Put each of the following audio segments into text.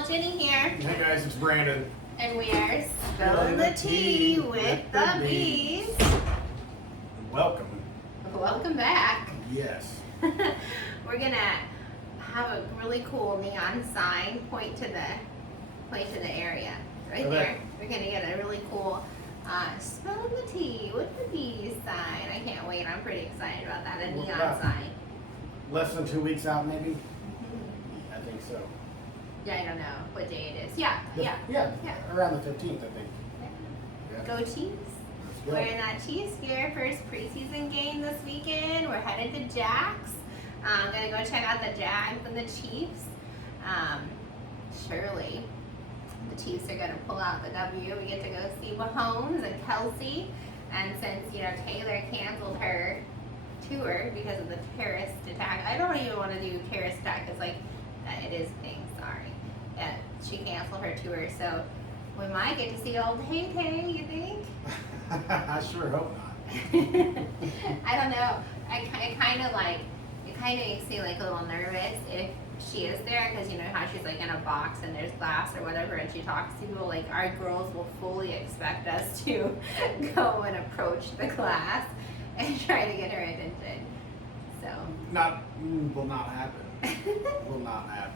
y'all, Jenny here. Hey guys, it's Brandon. And we are spilling the tea with the bees. Welcome. Welcome back. Yes. We're gonna have a really cool neon sign point to the area. Right Okay. there. We're gonna get a really cool spilling the tea with the bees sign. I can't wait. I'm pretty excited about that. A neon sign. Less than 2 weeks out, maybe? Mm-hmm. I think so. Yeah, I don't know what day it is. Yeah. Yeah, around the 15th, I think. Yeah. Go Chiefs. Let's go. Wearing that Chiefs gear. First preseason game this weekend. We're headed to Jack's. I'm gonna go check out the Jags and the Chiefs. Surely the Chiefs are gonna pull out the W. We get to go see Mahomes and Kelsey. And since Taylor canceled her tour because of the terrorist attack, I don't even want to do terrorist attack because it is a thing. Sorry. Yeah, she canceled her tour, so we might get to see old Tay Tay, you think? I sure hope not. I don't know. It kind of makes me like a little nervous if she is there, because you know how she's like in a box and there's glass or whatever, and she talks to people. Like, our girls will fully expect us to go and approach the glass and try to get her attention. So Will not happen. Will not happen.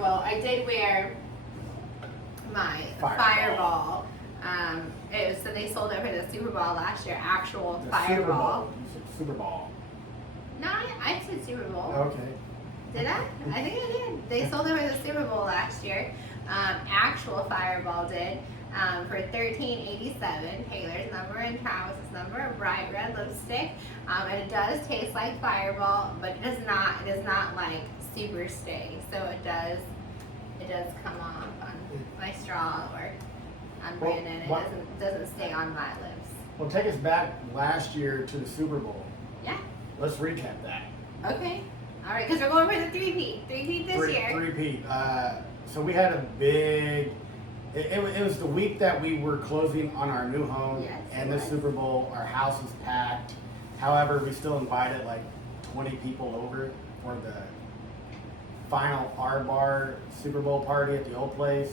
Well, I did wear my Fireball. So they sold it for the Super Bowl last year. Actual The Fireball. You said Super Bowl. No, I said Super Bowl. Okay. Did I? I think I did. They sold it for the Super Bowl last year. Actual Fireball did. For $13.87, Taylor's number and Travis's number, a bright red lipstick. And it does taste like Fireball, but it does not like super stay. So it does come off on my straw or on Brandon. It doesn't stay on my lips. Well, take us back last year to the Super Bowl. Yeah. Let's recap that. Okay. All right, because we're going for the three-peat this year. Three-peat. So we had a big... It was the week that we were closing on our new home, yes, and the Super Bowl. Our house was packed. However, we still invited like 20 people over for the final R-Bar Super Bowl party at the old place.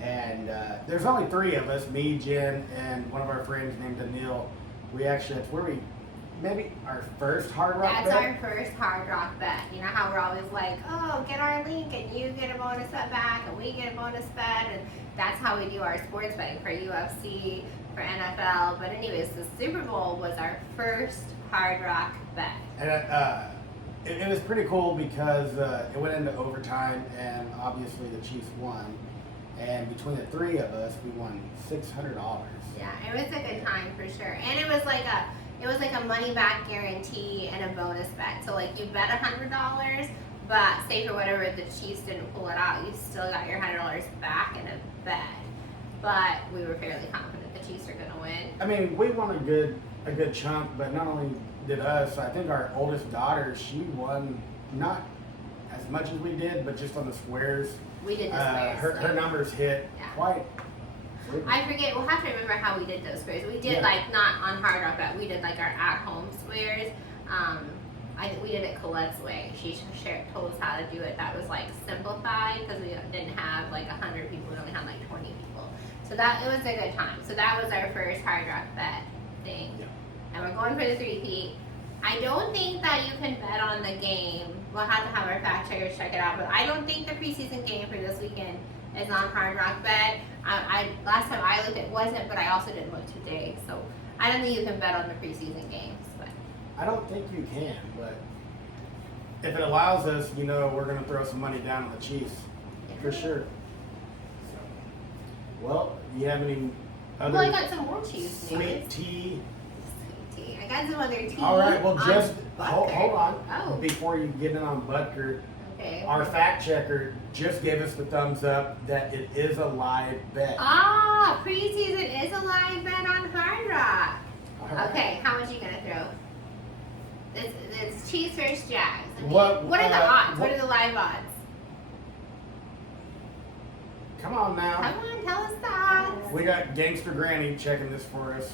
And there's only 3 of us, me, Jen, and one of our friends named Daniil. That's where we, maybe our first Hard Rock bet. That's our first Hard Rock bet. You know how we're always like, oh, get our link and you get a bonus bet back and we get a bonus bet, and that's how we do our sports betting for UFC, for NFL. But anyways, the Super Bowl was our first Hard Rock bet. And it was pretty cool because it went into overtime, and obviously the Chiefs won. And between the 3 of us, we won $600. Yeah, it was a good time for sure. And it was like a money back guarantee and a bonus bet. So like you bet $100, but say for whatever the Chiefs didn't pull it out, you still got your $100 back in a bet. But we were fairly confident the Chiefs are gonna win. I mean, we won a good chunk, but not only did us, I think our oldest daughter, she won not as much as we did, but just on the squares. We did the squares. Her numbers hit quite. I forget. We'll have to remember how we did those squares. We did like not on Hard Rock, but we did like our at-home squares. I think we did it Colette's way. She told us how to do it. That was like simplified because we didn't have like 100 people. We only had like 20 people. So it was a good time. So that was our first Hard Rock bet thing. Yeah. And we're going for the three-peat. I don't think that you can bet on the game. We'll have to have our fact checkers check it out. But I don't think the preseason game for this weekend is on Hard Rock Bet. Last time I looked, it wasn't, but I also didn't look today. So I don't think you can bet on the preseason games. But I don't think you can, but if it allows us, we're going to throw some money down on the Chiefs. Yeah. For sure. So, well, do you have any other I got some more Chiefs sweet tea? I got some other tea. All right, well, just hold on. Oh. Before you get in on Butker, okay. Our fact checker just gave us the thumbs up that it is a live bet. Preseason is a live bet on Hard Rock. Right. Okay, how much are you going to throw? It's Chiefs versus Jags. I mean, what are the odds? What are the live odds? Come on now. Come on, tell us the odds. We got Gangster Granny checking this for us.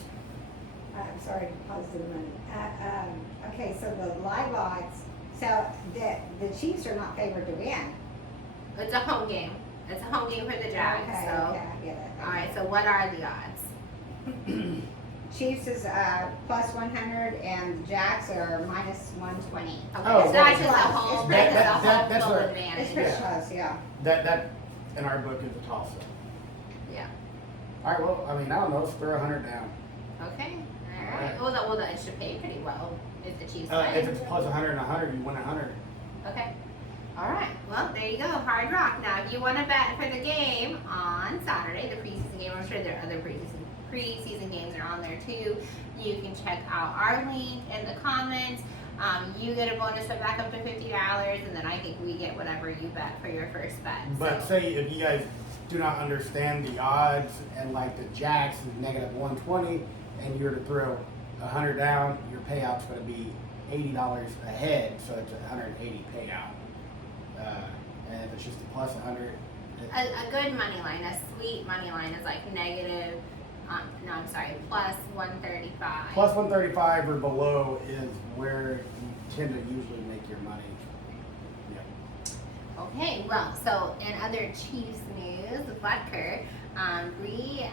I'm sorry to pause the money. Okay, so the live odds So the Chiefs are not favored to win. It's a home game. It's a home game for the Jags. Okay, So, okay, I get it. all right. So, what are the odds? Chiefs is plus 100 and the Jags are minus 120. Okay, Oh, so well, that's just a it's home. pretty- That's a home that's field what- advantage. It's pretty Yeah. close, yeah. That in our book is a toss up. Yeah. All right, well, I mean, I don't know, let's throw 100 down. Okay. All right. Well, it should pay pretty well if the Chiefs If win. it's plus 100 and 100, you win 100. Okay. All right. Well, there you go. Hard Rock. Now, if you want to bet for the game on Saturday, the preseason game, I'm sure there are other preseason games are on there too. You can check out our link in the comments. You get a bonus of back up to $50, and then I think we get whatever you bet for your first bet. But So- say if you guys do not understand the odds and like the Jacks is negative 120 and you were to throw 100 down, your payout's going to be $80 ahead, so it's a 180 payout. And if it's just a plus 100, a good money line, a sweet money line is like negative. No, I'm sorry, plus 135. plus 135 or below is where you tend to usually make your money. Yeah. Okay, well, so in other Chiefs news, Butker, he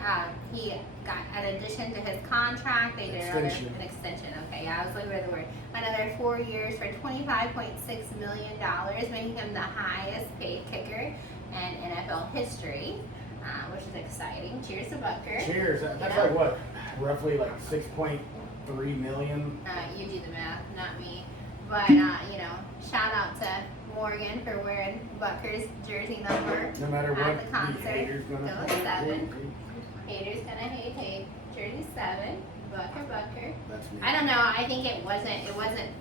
got, in addition to his contract, they did an extension. Okay, yeah, I was looking for the word. Another 4 years for $25.6 million, making him the highest paid kicker in NFL history, which is exciting. Cheers to Butker. Cheers. That's like what? Roughly like 6.3 million. You do the math, not me. But, shout out to Morgan for wearing Butker's jersey number. No matter at what, the concert. the haters gonna Go 7. Haters gonna hate. Jersey 7. Butker. That's me. I don't know. I think it wasn't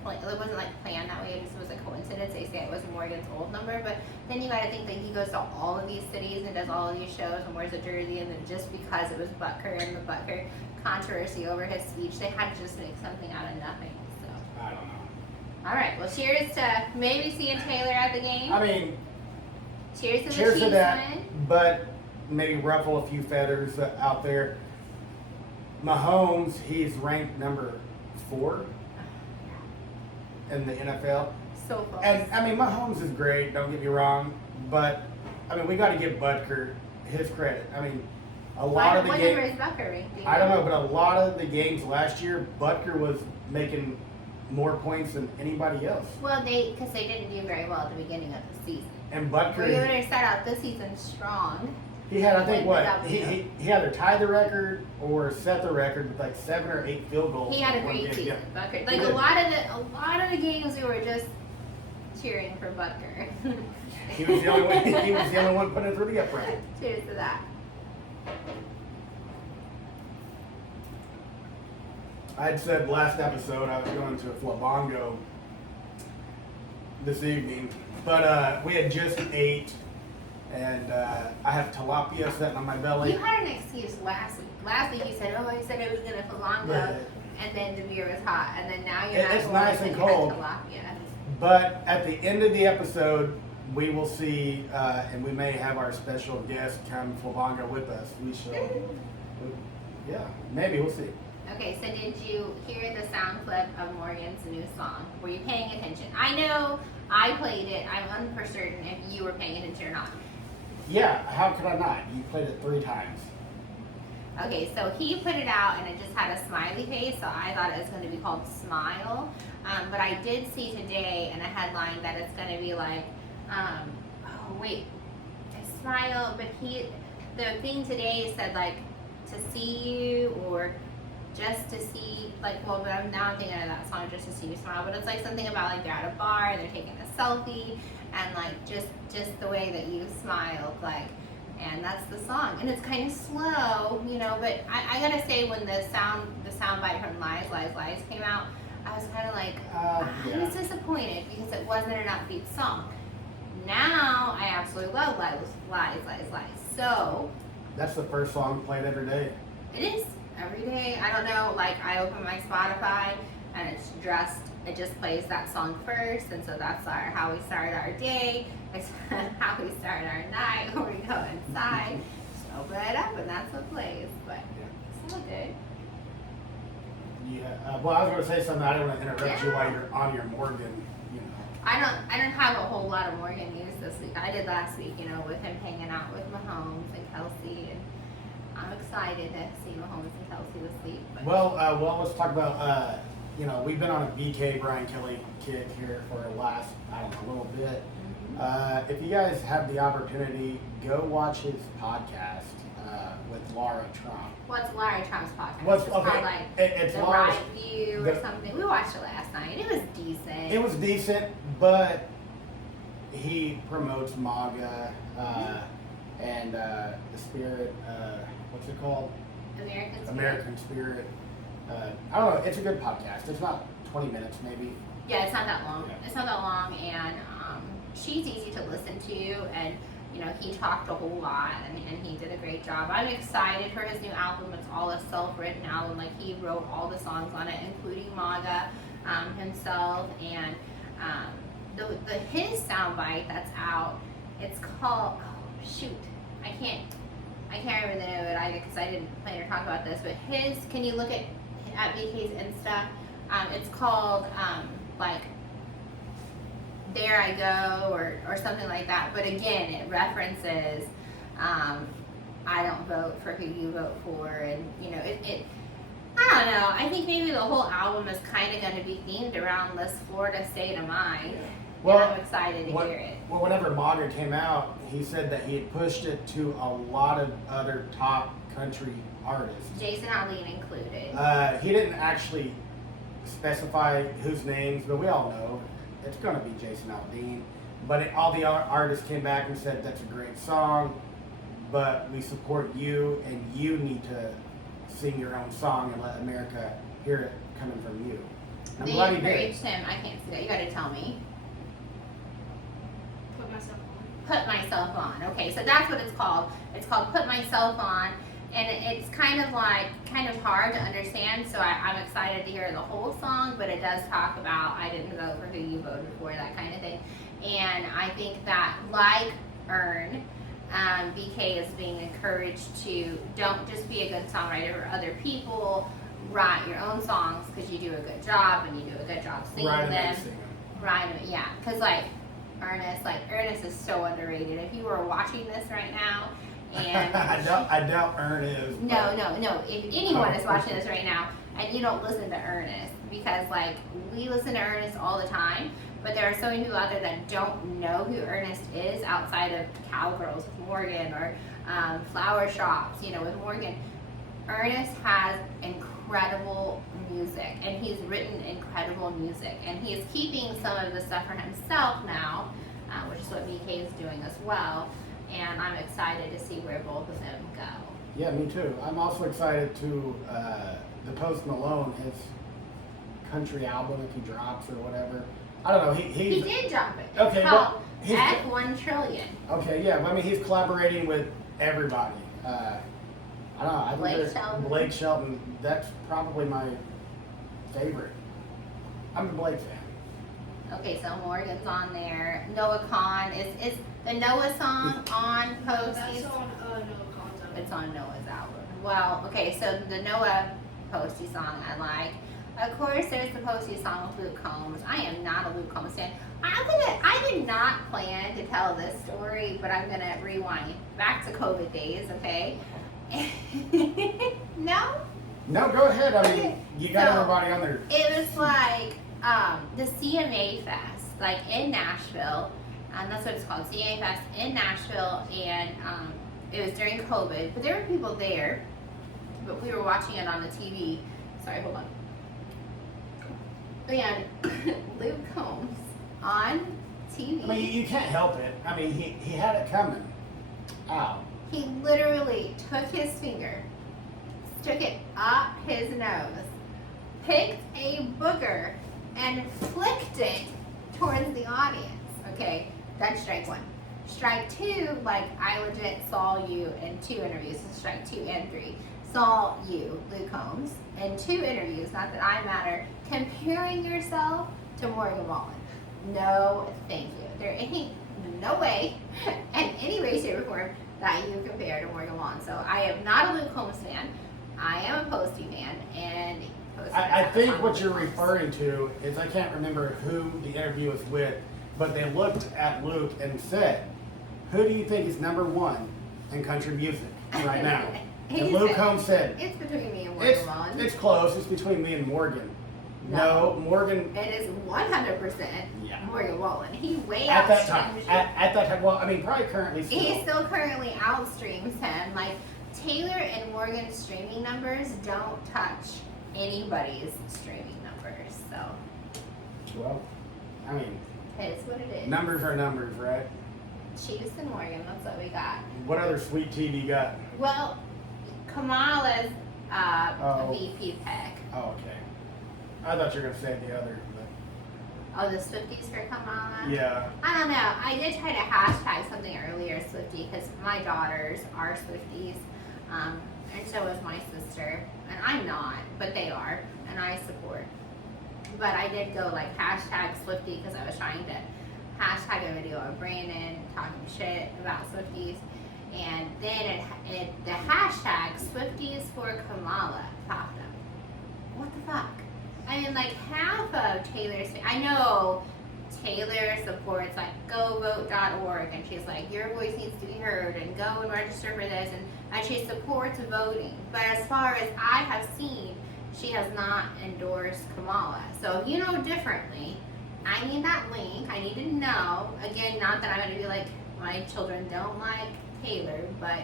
like planned that way. It just was a coincidence. They say it was Morgan's old number, but then you got to think that he goes to all of these cities and does all of these shows and wears a jersey, and then just because it was Butker and the Butker controversy over his speech, they had to just make something out of nothing. So. I don't know. All right. Well, cheers to maybe seeing Taylor at the game. I mean, Cheers to the cheers Chiefs to that, win. but maybe ruffle a few feathers out there. Mahomes, he's ranked number 4 in the NFL. So close. And, I mean, Mahomes is great, don't get me wrong, but, I mean, we got to give Butker his credit. I mean, a lot of the what number games, is Butker ranked? I don't know, but a lot of the games last year, Butker was making more points than anybody else. Well, because they didn't do very well at the beginning of the season. And We would Butker, have started out this season strong. he had, I think, Win the what? W. He either tied the record or set the record with like 7 or 8 field goals. He had a in one great game. season, Yeah. Butker. He Like did. a lot of the games, we were just cheering for Butker. He was the only one. He was the only one putting it through the upright. Cheers to that. I had said last episode I was going to a Flabongo this evening, but we had just ate, and I have tilapia sitting on my belly. You had an excuse last week. Last week you said, "Oh, I said I was gonna Falanga," Yeah. and then the beer was hot, and then now you're not. It's going nice and cold. Tilapia. But at the end of the episode, we will see, and we may have our special guest come Flabongo with us. We shall. Yeah, maybe we'll see. Okay, so did you hear the sound clip of Morgan's new song? Were you paying attention? I know I played it. I'm uncertain if you were paying attention or not. Yeah, how could I not? You played it 3 times. Okay, so he put it out and it just had a smiley face, so I thought it was going to be called Smile. But I did see today in a headline that it's going to be like, a smile, but the thing today said like, to see you or just to see, like, well, but I'm thinking of that song, Just to See You Smile, but it's like something about like they're at a bar, they're taking a selfie, and like just the way that you smiled, like, and that's the song, and it's kind of slow, but I gotta say when the sound bite from Lies came out, I was kind of like, I was disappointed because it wasn't an upbeat song. Now I absolutely love Lies. So That's the first song played every day. it is every day. I don't know, like I open my Spotify and it just plays that song first, and so that's how we start our day. It's how we start our night when we go inside. Just open it up and that's what plays. But it's all good. Yeah. Well, I was going to say something. I don't want to interrupt you while you're on your Morgan. I don't have a whole lot of Morgan news this week. I did last week, with him hanging out with Mahomes and Kelsey, and I'm excited to see Mahomes and Kelsey this week. But Well, let's talk about, we've been on a BK Brian Kelly kick here for the last, a little bit. If you guys have the opportunity, go watch his podcast with Laura Trump. What's Larry Trump's podcast? What's It's okay? called, like, It's The Laura's, Right View or something. We watched it last night. It was decent. It was decent, but he promotes MAGA and the spirit. What's it called? American Spirit. American Spirit. I don't know. It's a good podcast. It's not 20 minutes, maybe. Yeah, it's not that long. Yeah. It's not that long, and she's easy to listen to, and he talked a whole lot, and he did a great job. I'm excited for his new album. It's all a self-written album. Like, he wrote all the songs on it, including MAGA himself, and his soundbite that's out. It's called I can't remember the name of it either because I didn't plan to talk about this. But can you look at BK's Insta? It's called like There I Go or something like that. But again, it references I don't vote for who you vote for, and it. I don't know. I think maybe the whole album is kind of going to be themed around this Florida state of mind. Well, and I'm excited to hear it. Well, whenever MAGA came out, he said that he had pushed it to a lot of other top country artists. Jason Aldean included. He didn't actually specify whose names, but we all know it's going to be Jason Aldean. But all the artists came back and said that's a great song, but we support you, and you need to sing your own song and let America hear it coming from you. I'm They glad he did. encouraged him. I can't see that. You got to tell me. Put myself on. Okay, so that's what it's called. It's called Put Myself On, and it's kind of hard to understand. So I'm excited to hear the whole song, but it does talk about I didn't vote for who you voted for, that kind of thing. And I think that, like Earn, BK is being encouraged to don't just be a good songwriter for other people. Write your own songs because you do a good job, and you do a good job singing them. Right, yeah, because Ernest is so underrated. If you were watching this right now, and I doubt Ern is. No. If anyone is watching this right now and you don't listen to Ernest, because we listen to Ernest all the time, but there are so many people out there that don't know who Ernest is outside of Cowgirls with Morgan or Flower Shops, with Morgan. Ernest has incredible music, and he's written incredible music, and he is keeping some of the stuff for himself now, which is what BK is doing as well, and I'm excited to see where both of them go. Yeah, me too. I'm also excited to the Post Malone, his country album, if he drops or whatever. I don't know. He did drop it. It's Okay, called well, F1 Trillion. Okay, yeah. I mean, he's collaborating with everybody. I don't know. I think Blake Shelton. Blake Shelton. That's probably my favorite. I'm a Blake fan. Okay, so Morgan's on there. Noah Khan is the Noah song on Posty? That's on Noah Khan's album. It's on Noah's album. Well, okay, so the Noah Posty song I like. Of course, there's the Posty song with Luke Combs. I am not a Luke Combs fan. I did not plan to tell this story, but I'm gonna rewind back to COVID days, okay? No? No, go ahead. I mean, you got So, everybody on there. It was the CMA Fest, in Nashville. That's what it's called, CMA Fest in Nashville, and it was during COVID, but there were people there, but we were watching it on the TV. Sorry, hold on. And Luke Combs on TV. I mean, you can't help it. I mean, he had it coming. Ow. He literally took his finger, stuck it up his nose, picked a booger, and flicked it towards the audience. Okay, that's strike one. Strike two, I legit saw you in 2 interviews. So strike 2 and 3. Saw you, Luke Combs, in 2 interviews, not that I matter, comparing yourself to Morgan Wallen. No, thank you. There ain't no way, in any way, shape, or form, that you compare to Morgan Wallen. So I am not a Luke Combs fan. I am a Posty fan, and Posty I has think a what you're song with referring to is I can't remember who the interview was with, but they looked at Luke and said, "Who do you think is number one in country music right now?" And Luke Combs said, It's between me and Morgan Wallen. "It's close. It's between me and Morgan." No, Morgan. It is 100% Yeah. Morgan Wallen. He way At that time, outstreams you. at that time, well, I mean, probably currently still. He still currently outstreams him. Like Taylor and Morgan's streaming numbers don't touch anybody's streaming numbers. So Well, I mean, it's what it is. numbers are numbers, right? Chiefs and Morgan, that's what we got. What other sweet tea do you got? Well, Kamala's Oh. VP pick. Oh, okay. I thought you were gonna say the other, but Oh, the Swifties for Kamala? yeah. I don't know. I did try to hashtag something earlier, Swiftie, because my daughters are Swifties, and so is my sister. And I'm not, but they are, and I support. But I did go like hashtag Swiftie because I was trying to hashtag a video of Brandon talking shit about Swifties. And then the hashtag Swifties for Kamala popped up. What the fuck? I mean, like half of Taylor's, I know Taylor supports like govote.org, and she's like, your voice needs to be heard, and go and register for this, and she supports voting. But as far as I have seen, she has not endorsed Kamala. So if you know differently, I need that link. I need to know. Again, not that I'm going to be like, my children don't like Taylor, but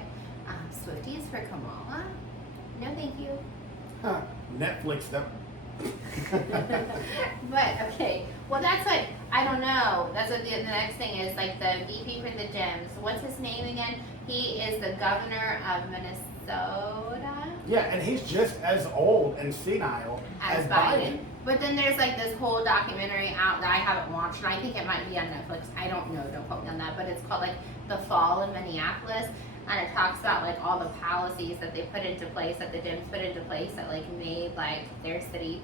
Swifties for Kamala? No, thank you. Huh. Netflix them. But okay, well that's what I don't know. That's what the next thing is, like the VP for the gyms. What's his name again? He is the governor of Minnesota. Yeah, and he's just as old and senile As Biden. But then there's like this whole documentary out that I haven't watched, and I think it might be on Netflix. I don't know, don't quote me on that, but it's called like The Fall in Minneapolis, and it talks about like all the policies that they put into place, that the gyms put into place that like made like their city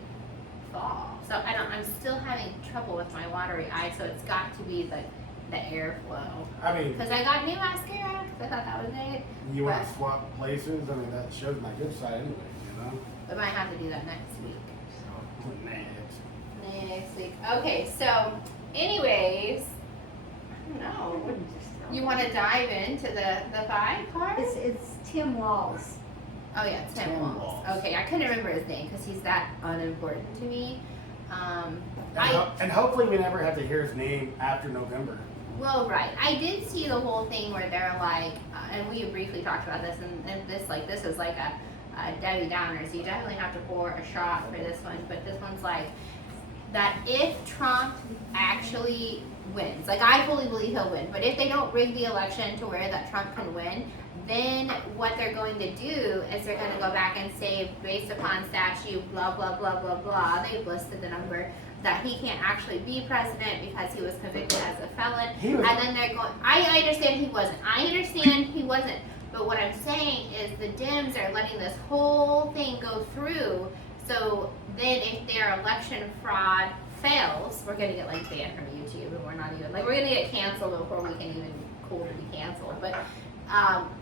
fall. So I'm still having trouble with my watery eye, so it's got to be the airflow. I mean, Because I got new mascara, 'cause I thought that was it. you want to swap places? I mean, that shows my good side anyway, you know? We might have to do that next week. So, next. Next week. Okay, so anyways, I don't know. You want to dive into the 5 cards? It's Tim Walz. Oh yeah, Tim Tim Walz. Walz. Okay, I couldn't remember his name because he's that unimportant to me. And hopefully we never have to hear his name after November. Well, right. I did see the whole thing where they're like, and we briefly talked about this, and this is like a Debbie Downer, so you definitely have to pour a shot for this one, but this one's like, that if Trump actually wins, like I fully believe he'll win, but if they don't rig the election to where that Trump can win, then what they're going to do is they're going to go back and say, based upon statute, blah, blah, blah, blah, blah, they've listed the number, that he can't actually be president because he was convicted as a felon. He was- And then they're going, I understand he wasn't. I understand he wasn't. But what I'm saying is the Dems are letting this whole thing go through. So then if their election fraud fails, we're going to get like banned from YouTube, and we're not even, like we're going to get canceled before we can even cool to be canceled. But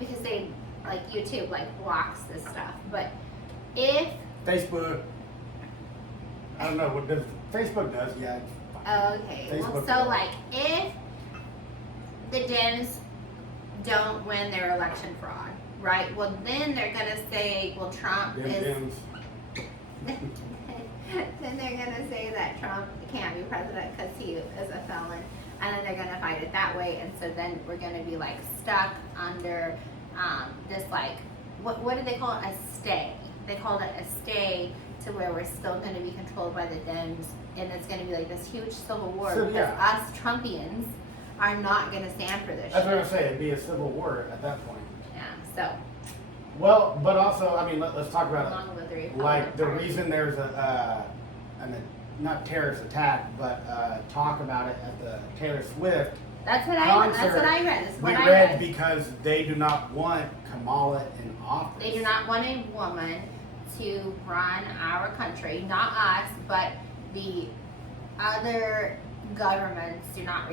because they, like YouTube like blocks this stuff. But if Facebook, I don't know, what does Facebook does, yeah. okay, well, Facebook so does. like if the Dems don't win their election fraud, right? Well, then they're gonna say, well, Trump Them is. Dems. Then they're gonna say that Trump can't be president because he is a felon, and then they're gonna fight it that way, and so then we're gonna be like stuck under this like what do they call it? A stay. They call it a stay to where we're still gonna be controlled by the Dems, and it's gonna be like this huge civil war So, because yeah. us Trumpians are not gonna stand for this. That's what shit. I'm saying, it'd be a civil war at that point. Yeah. So Well, but also, I mean, let's talk about along with the it. Republican Like, the Party. reason there's not terrorist attack, but talk about it at the Taylor Swift That's what I read. That's what I read. That's we what I read because they do not want Kamala in office. They do not want a woman to run our country, not us, but the other governments do not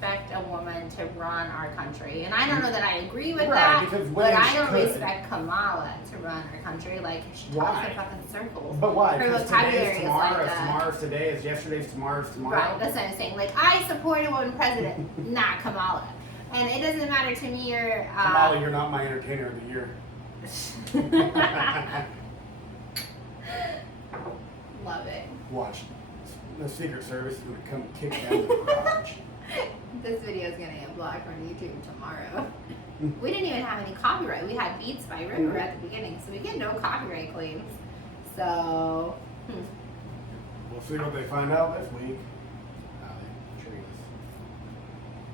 respect a woman to run our country. And I don't know that I agree with Right, that, because but I don't could. respect Kamala to run our country. Like, she Why? talks in fucking circles. But why? Her Because vocabulary today's is tomorrow, like, tomorrow's today, is yesterday's tomorrow's tomorrow. Right, that's what I'm saying. Like, I support a woman president, not Kamala. And it doesn't matter to me or... Kamala, you're not my entertainer of the year. Love it. Watch. The Secret Service is going to come kick down the garage. This video is going to get blocked on YouTube tomorrow. We didn't even have any copyright. We had Beats by River at the beginning, so we get no copyright claims. So, We'll see what they find out this week. How they treat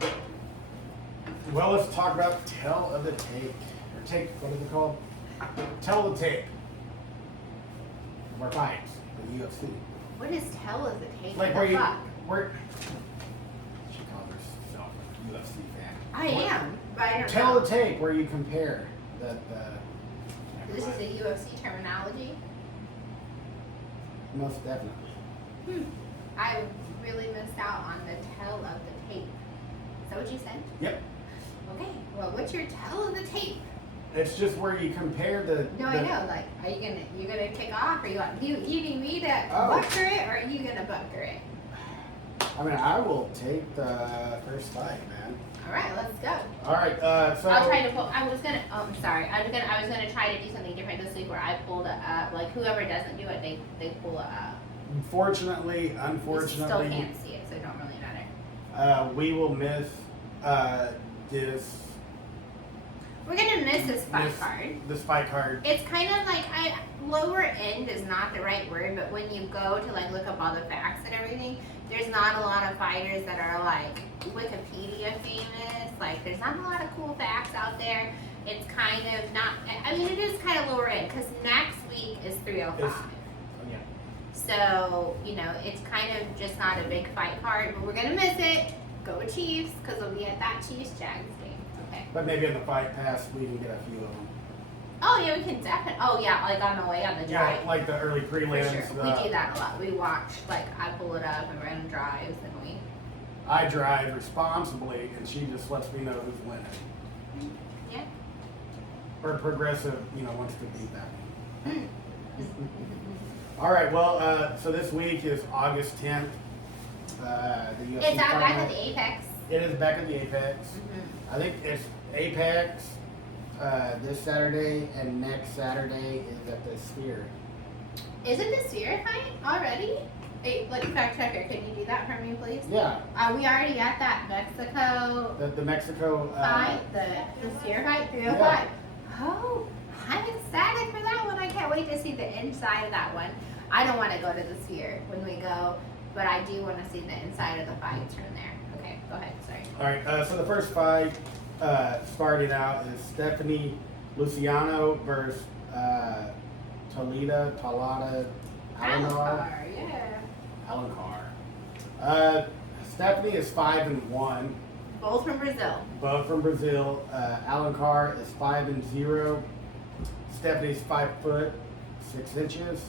us. Well, let's talk about Tell of the Tape. Or tape, what is it called? Tell the Tape. Of our fights, the UFC. what is Tell of the Tape? Like What the fuck? where she calls herself a UFC fan. I am, but I don't Tell know. the Tape, where you compare the This is a UFC terminology? most definitely. I really missed out on the Tell of the Tape. Is that what you said? Yep. Okay, well, what's your Tell of the Tape? It's just where you compare the. No, I know. Like, are you gonna kick off? Or you need me to Oh. bunker it, or are you gonna bunker it? I mean, I will take the first fight, man. All right, let's go. All right, so. I'll try to pull. I was gonna. Oh, I'm sorry. I was gonna try to do something different this week where I pulled it up. Like, whoever doesn't do it, they pull it up. Unfortunately, You still can't see it, so it don't really matter. we will miss this. We're gonna miss this fight card. This fight card. It's kind of like lower end is not the right word, but when you go to like look up all the facts and everything, there's not a lot of fighters that are like Wikipedia famous. Like, there's not a lot of cool facts out there. It's kind of not. I mean, it is kind of lower end because next week is 305. Yeah. So it's kind of just not a big fight card, but we're gonna miss it. Go Chiefs, because we'll be at that Chiefs Jags game. Okay. But maybe in the fight pass, we can get a few of them. Oh yeah, we can definitely. Oh yeah, like on the way on the drive. Yeah, like the early For prelims. sure. We do that a lot. We watch, like, I pull it up and we're on drives and we. I drive responsibly, and she just lets me know who's winning. Yeah. Or Progressive, wants to beat that. All right, well, so this week is August 10th. The UFC It's out back final. at the Apex. It is back at the Apex. I think it's Apex this Saturday, and next Saturday is at the Sphere. Is it the Sphere fight already? Hey, like, fact checker, can you do that for me, please? Yeah, Are we already at that Mexico the Mexico. fight, the Sphere fight, 305? Oh, I'm ecstatic for that one. I can't wait to see the inside of that one. I don't want to go to the Sphere when we go, but I do want to see the inside of the fights from there. Okay, go ahead. Sorry. All right, so the first fight starting out is Stephanie Luciano versus Talita Alencar, yeah. Alencar. Stephanie is 5-1. Both from Brazil. Both from Brazil. Alencar is 5-0. Stephanie's 5 foot 6 inches.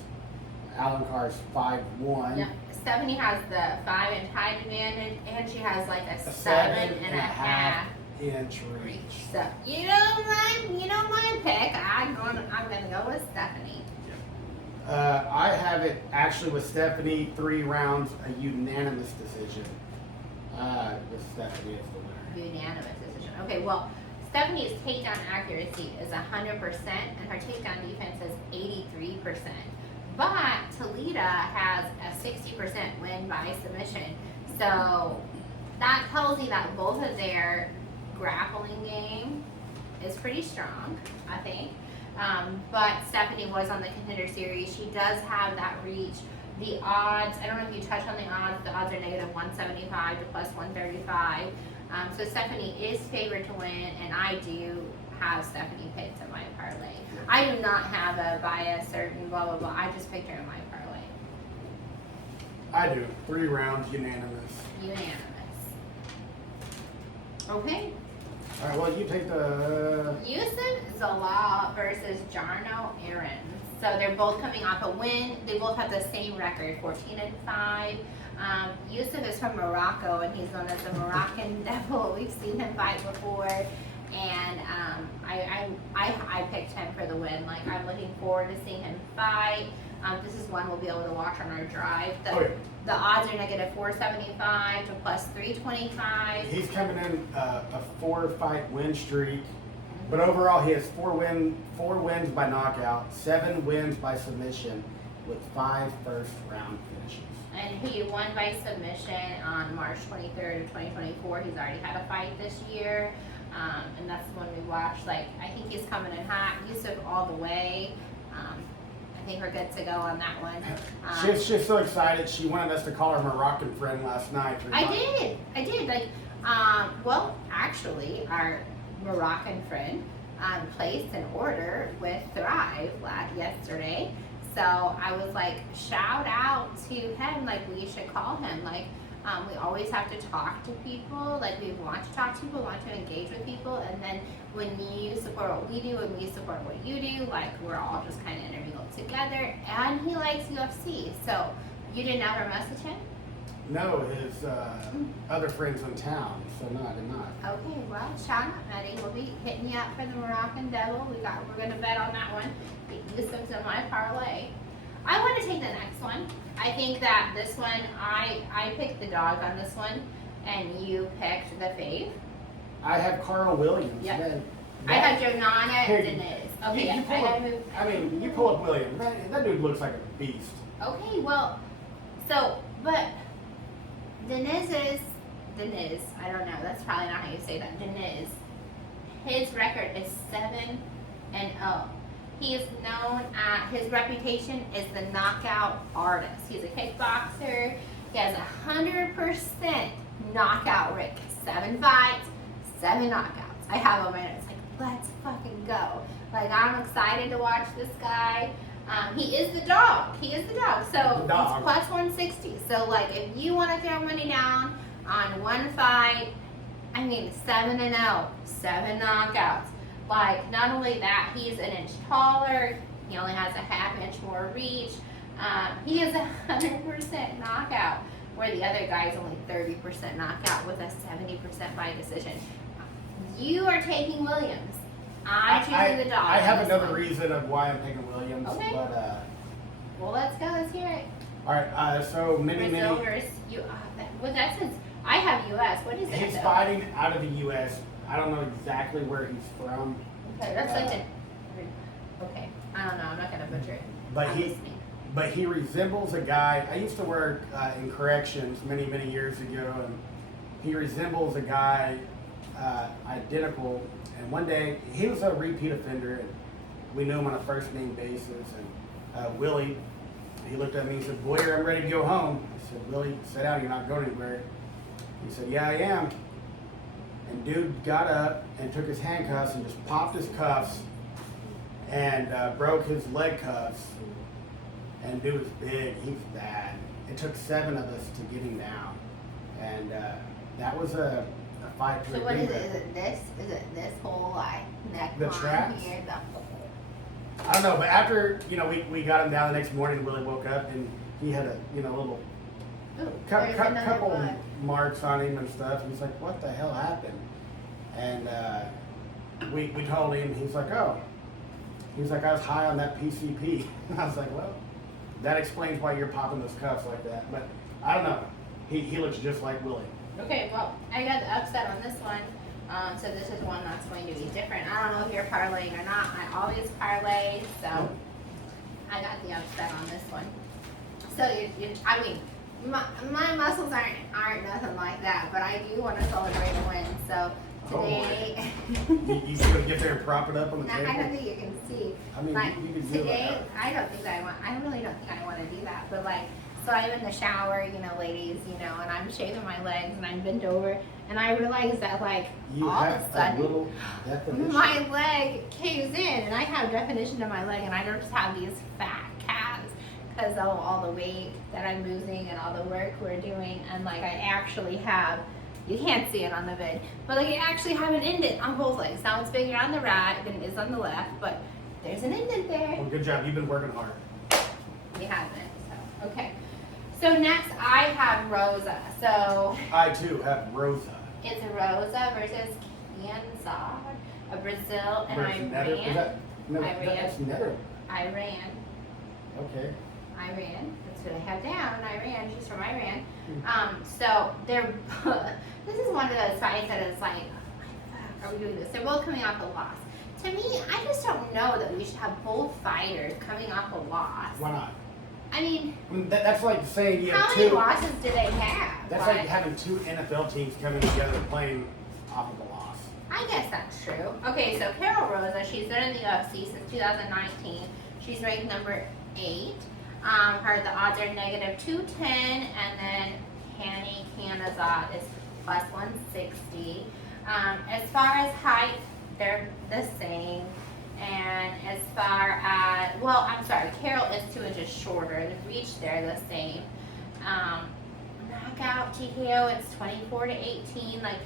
Alencar's 5'1". Yeah. Stephanie has the 5-inch height advantage, and she has like a 7.5 inch reach. reach. So my pick. I'm gonna go with Stephanie. I have it actually with Stephanie 3 rounds, a unanimous decision. With Stephanie as the winner. Unanimous decision. Okay, well, Stephanie's takedown accuracy is 100%, and her takedown defense is 83%. But Talita has a 60% win by submission. So that tells you that both of their grappling game is pretty strong, I think. But Stephanie was on the Contender Series. She does have that reach. The odds, I don't know if you touched on the odds are negative 175 to plus 135. So Stephanie is favored to win, and I do have Stephanie picked in my parlay. I do not have a bias certain blah blah blah. I just picked her in my parlay. I do. 3 rounds, unanimous. Unanimous. Okay. All right, well, you take the... Yusuf Zalal versus Jarno Aarons. So they're both coming off a win. They both have the same record, 14-5. Yusuf is from Morocco, and he's known as the Moroccan Devil. We've seen him fight before, and I picked him for the win. Like, I'm looking forward to seeing him fight. This is one we'll be able to watch on our drive. The odds are negative 475 to plus 325. He's coming in a 4-fight win streak, but overall he has 4 wins by knockout, 7 wins by submission, with 5 first-round finishes. And he won by submission on March 23rd of 2024. He's already had a fight this year, and that's the one we watched. Like, I think he's coming in hot. Yusuf all the way. I think we're good to go on that one. She's so excited. She wanted us to call her Moroccan friend last night. I did. Like, well, actually, our Moroccan friend placed an order with Thrive yesterday. So I was like, shout out to him. Like, we should call him. Like, we always have to talk to people. Like, we want to talk to people, want to engage with people. And then when you support what we do and we support what you do, like, we're all just kind of intermingled together. And he likes UFC. So you didn't ever message him? No, his other friends in town. So no, I did not. Okay, well, shout out, Maddie. We'll be hitting you up for the Moroccan Devil. We're gonna bet on that one. Yusuf's in my parlay. I want to take the next one. I think that this one, I picked the dog on this one, and you picked the fave. I have Carl Williams. Yep. Man, I had Jonana Here, Deniz. Okay, you pull up Williams. That dude looks like a beast. Okay, well, so, but Deniz, I don't know, that's probably not how you say that. Deniz, his record is 7-0. He is known his reputation is the knockout artist. He's a kickboxer. He has 100% knockout rate. 7 fights, 7 knockouts. I have him in it. It's like, let's fucking go. Like, I'm excited to watch this guy. He is the dog. So it's plus 160. So, like, if you want to throw money down on one fight, I mean, 7-0, 7 knockouts. Like, not only that, he's an inch taller. He only has a ½ inch more reach. He is 100% knockout, where the other guy's only 30% knockout with a 70% by decision. You are taking Williams. I'm choosing the dog. I have another reason of why I'm taking Williams. Okay. But, well, let's go. Let's hear it. all right. So Brazil versus you. Well, that says I have U.S. What is it? He's fighting out of the U.S. I don't know exactly where he's from. Okay, that's like okay. I don't know. I'm not gonna butcher it. But he resembles a guy. I used to work in corrections many years ago, and he resembles a guy identical. And one day he was a repeat offender, and we knew him on a first name basis. And Willie, he looked at me and said, "Boyer, I'm ready to go home." I said, "Willie, sit down. You're not going anywhere." He said, "Yeah, I am." And dude got up and took his handcuffs and just popped his cuffs and broke his leg cuffs. And dude was big. He was bad. It took 7 of us to get him down. And that was a fight. So what is it? Is it this? Is it this whole like neck The line traps? here? I don't know, but after we got him down the next morning, Willie woke up and he had a little Ooh, couple blood. marks on him and stuff. And he's like, "What the hell happened?" And we told him. He's like, "Oh," he's like, "I was high on that PCP." I was like, "Well, that explains why you're popping those cuffs like that." But I don't know. He looks just like Willie. Okay, well, I got the upset on this one. So this is one that's going to be different. I don't know if you're parlaying or not. I always parlay, so I got the upset on this one. So I mean, my muscles aren't nothing like that, but I do want to celebrate a win. So today, You gonna get there and prop it up on the I table? don't think you can see. I mean, Like you can do today, it. I really don't think I want to do that. But like, so I'm in the shower, ladies, and I'm shaving my legs and I'm bent over, and I realize that like You all have of a sudden little definition. my leg caves in, and I have definition to my leg, and I just have these fat calves because of all the weight that I'm losing and all the work we're doing, and like I actually have. You can't see it on the vid, but like I actually have an indent on both legs. Now it's bigger on the right than it is on the left, but there's an indent there. Well, good job. You've been working hard. We haven't, so, okay. So next I have Rosa. So I too have Rosa. it's Rosa versus Kansas, Brazil, and Versus Iran. Iran. That's Nether. Iran. Okay. Iran. That's what I have down. Iran. She's from Iran. So they're. This is one of those fights that is like, are we doing this? They're both coming off a loss. To me, I just don't know that we should have both fighters coming off a loss. Why not? I mean, That's like saying you how have many two. losses do they have? That's like having two NFL teams coming together playing off of a loss. I guess that's true. Okay, so Carol Rosa, she's been in the UFC since 2019. She's ranked number 8. The odds are negative 210, and then Hanny Canazat is plus 160. As far as height, they're the same. And as far as, well, I'm sorry, Carol is 2 inches shorter. The reach, they're the same. Knockout TKO, it's 24 to 18. Like,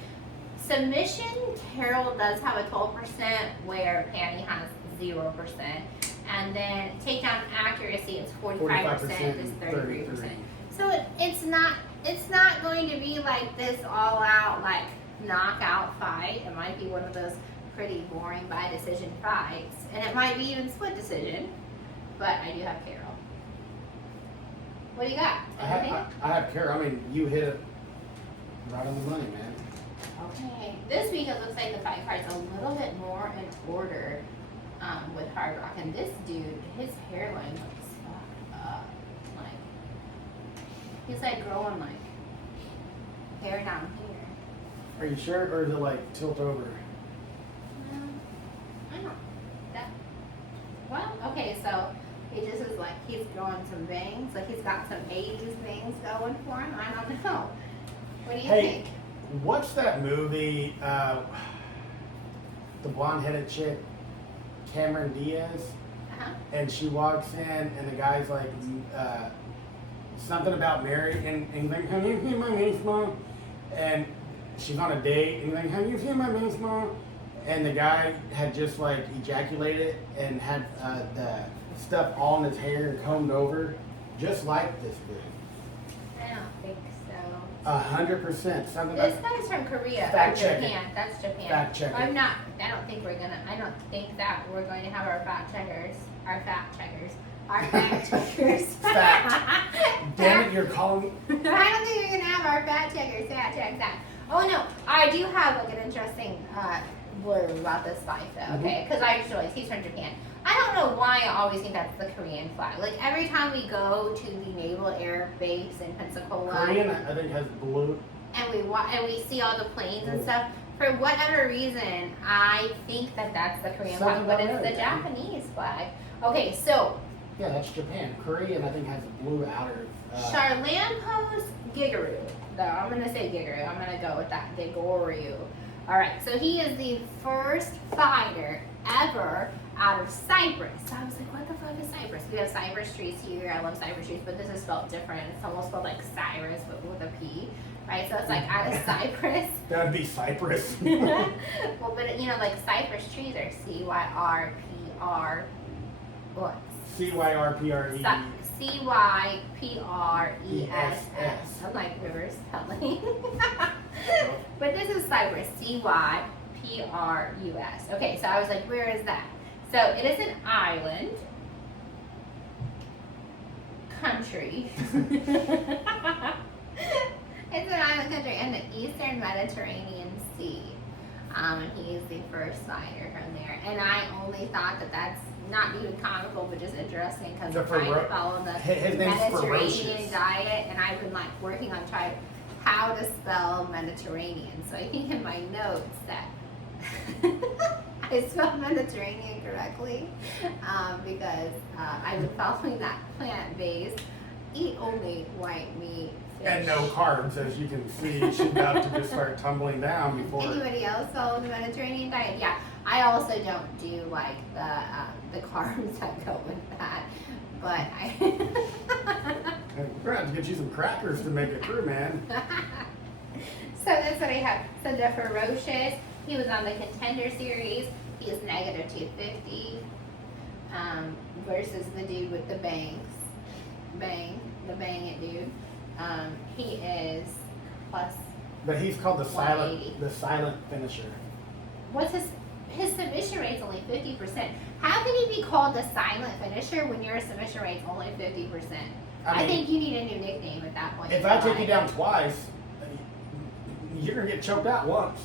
submission, Carol does have a 12%, where Panny has 0%. And then takedown accuracy, it's 45%, is 33%. So it's not going to be like this all out like knockout fight. It might be one of those pretty boring by decision fights, and it might be even split decision. But I do have Carol. What do you got? I have Carol. I mean, you hit it right on the money, man. Okay. This week it looks like the fight card's a little bit more in order with Hard Rock, and this dude, his hairline looks fucked up. Like he's like growing like hair down here. Are you sure, or is it like tilt over? I don't. That. Well, okay, so he just is like he's growing some bangs, like he's got some ages things going for him. I don't know. What do you think? What's that movie? The blonde-headed chick, Cameron Diaz, and she walks in, and the guy's like, something about Mary, and he's like, have you seen my niece, Mom? And she's on a date, and he's like, have you seen my niece, Mom? And the guy had just like ejaculated and had the stuff all in his hair and combed over, just like this dude. I don't think so. 100%. Something This like guy's from Korea Fact or check it. Japan. That's Japan. Fact check it. I don't think we're gonna. I don't think that we're going to have our fact checkers. Our fact checkers. Our fact checkers. Fact. Damn it, you're calling. I don't think we're gonna have our fact checkers fact check that. Oh no, I do have like an interesting blurb about this fight though. Okay, because I just realized he's from Japan. I don't know why I always think that's the Korean flag. Like every time we go to the Naval Air Base in Pensacola, Korean, I think, has blue. and we see all the planes and stuff. For whatever reason, I think that that's the Korean flag, but it's the Japanese flag. Okay, so Yeah, that's Japan. Korean, I think, has a blue outer. Charlan Post Gigaru. Though I'm gonna say Gigaru. I'm gonna go with that. Gigaru. All right. So he is the first fighter ever out of Cyprus. So I was like, what the fuck is Cyprus? We have Cyprus trees here. I love Cyprus trees, but this is spelled different. It's almost spelled like Cyrus, but with a P. Right? So it's like out of Cyprus. That would be Cyprus. Well, but you know, like Cyprus trees are C-Y-R-P-R. What? C-Y-R-P-R-E. C-Y-P-R-E-S-S. I'm like reverse spelling. But this is Cyprus. C-Y-P-R-U-S. Okay, so I was like, where is that? So it is an island country. It's an island country in the eastern Mediterranean Sea. And he is the first fighter from there. And I only thought that that's not even comical, but just interesting because I'm trying to follow the his name's Mediterranean Ferocious. diet, and I've been like working on trying how to spell Mediterranean. So I think in my notes that I spelled Mediterranean correctly because I've been following that plant-based, eat only white meat. Fish. And no carbs, as you can see. She's about to just start tumbling down before. Anybody else follow the Mediterranean diet? Yeah, I also don't do like the carbs that go with that, but I. We're going to have to get you some crackers to make it through, man. So that's what I have. So the Ferocious, he was on the Contender Series. He is negative 250. versus the dude with the bangs. The bang it dude. He is plus. But he's called the 180. silent finisher. What's his submission rate's only 50%. How can he be called the silent finisher when your submission rate's only 50%? I think you need a new nickname at that point. If I take you down twice, you're gonna get choked out once.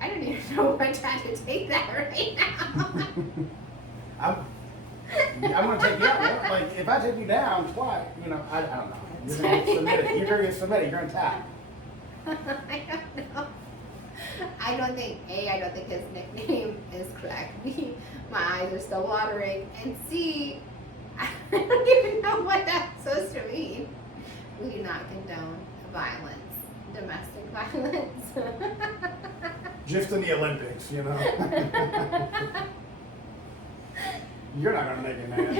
I don't even know if I'm trying to take that right now. I'm gonna take you out. Like if I take you down twice, I don't know. You're gonna get submitted. You're gonna get submitted. You're gonna tap. I don't know. I don't think his nickname is correct. B, my eyes are still watering. And C, I don't even know what that's supposed to mean. We do not condone violence, domestic violence. Just in the Olympics, You're not gonna make it, man.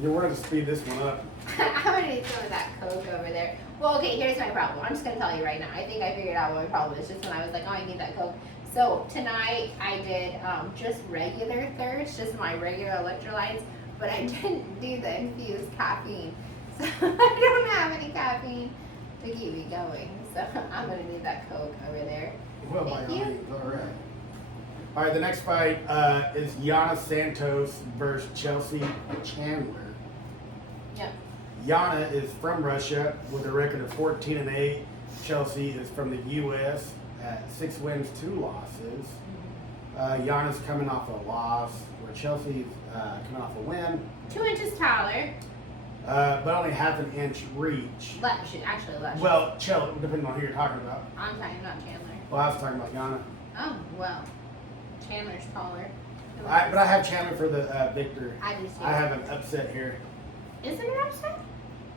You're going to speed this one up. I'm gonna need some of that Coke over there. Well, okay, here's my problem. I'm just gonna tell you right now. I think I figured out what my problem is just when I was like, oh, I need that Coke. So tonight I did just regular thirst, just my regular electrolytes, but I didn't do the infused caffeine. So I don't have any caffeine to keep me going. So I'm gonna need that Coke over there. Well, Thank by all you. means, all right. All right, the next fight is Yana Santos versus Chelsea Chandler. Yep. Yana is from Russia with a record of 14-8. Chelsea is from the U.S. at 6 wins, 2 losses. Yana's coming off a loss, where Chelsea's coming off a win. 2 inches taller. But only half an inch reach. Actually less. Well, depending on who you're talking about. I'm talking about Chandler. Well, I was talking about Yana. Oh, well. Chandler's taller. But I have Chandler for the victor. I do too. I have an upset here. Isn't it upset?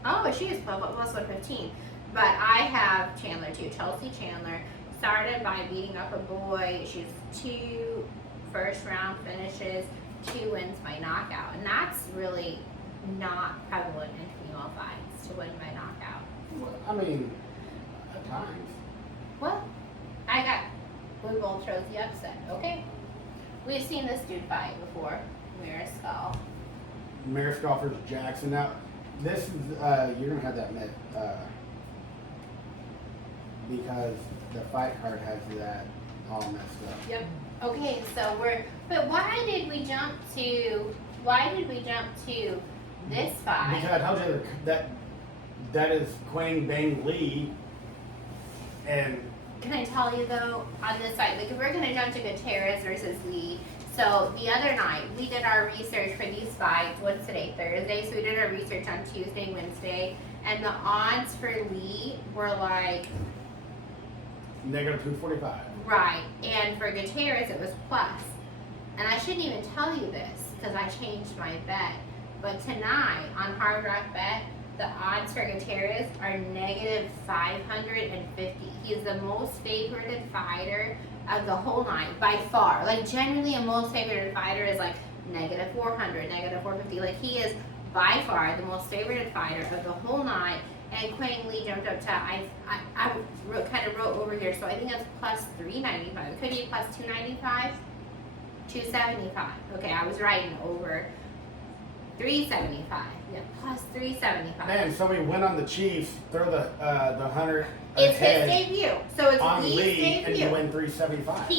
Oh, but she is plus 115. But I have Chandler too. Chelsea Chandler started by beating up a boy. She's 2 first round finishes, 2 wins by knockout. And that's really not prevalent in female fights to win by knockout. Well, I mean, at times. Well, we both chose the upset, okay? We've seen this dude fight before. Mariscal. Mariscal versus Jackson. Now, this is, you're going to have that myth, because the fight card has that all messed up. Yep. Okay, so but why did we jump to this fight? Because I told you that is Quang Bang Lee, and Can I tell you though, on this fight, like if we're gonna jump to Gutierrez versus Lee, so the other night we did our research for these fights. What's today? Thursday. So we did our research on Tuesday, Wednesday, and the odds for Lee were like negative 245. right, and for Gutierrez it was plus. And I shouldn't even tell you this because I changed my bet. But tonight on Hard Rock Bet, the odds for Gutierrez are negative 550. He's the most favorited fighter of the whole night by far. Like generally a most favorited fighter is like negative 400, negative 450. Like he is by far the most favorited fighter of the whole night. And Quang Lee jumped up to, I kind of wrote over here, so I think that's plus 395. It could be plus 295, 275. Okay, I was writing over 375. Yeah, plus 375. Man, somebody went on the Chiefs, throw the 100 It's his ahead debut. So it's on Lee's Lee, and you debut. win 375.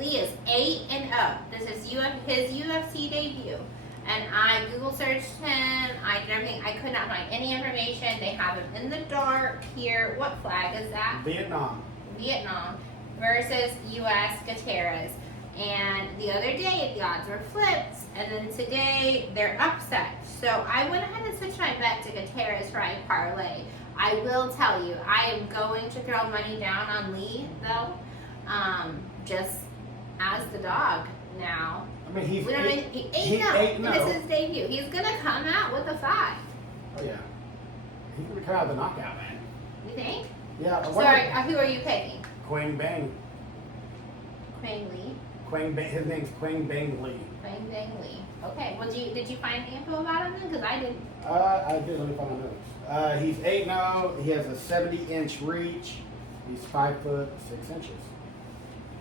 Lee is 8-0. This is his UFC debut. And I Google searched him. I did everything. I could not find any information. They have him in the dark here. What flag is that? Vietnam. Vietnam versus U.S. Gutierrez. And the other day the odds were flipped, and then today they're upset. So I went ahead and switched my bet to Gutierrez for a parlay. I will tell you, I am going to throw money down on Lee though, just as the dog now. I mean, he's 8-0. and This is his debut. He's gonna come out with a 5. Oh yeah, he's gonna come out of the knockout, man. You think? Yeah. Sorry, who are you picking? Quang Bang. Quang Lee. Quang Bang. His name's Quang Bang Lee. Quang Bang Lee. Okay. Well, did you find the info about him then? Because I didn't. I did. Let me find my notes. He's 8-0. He has a 70-inch reach. He's 5 foot 6 inches.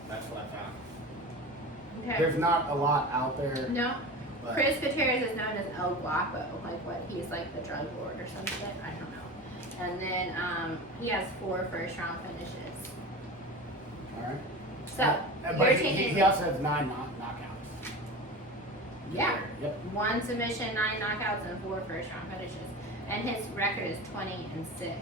That's what I found. Okay. There's not a lot out there. No. But Chris Gutierrez is known as El Guapo, like what he's like the drug lord or something. I don't know. And then he has 4 first-round finishes. all right. So But you're he taking also has 9 knockouts. Yeah. Yep. 1 submission, 9 knockouts, and 4 first-round finishes. And his record is 20-6.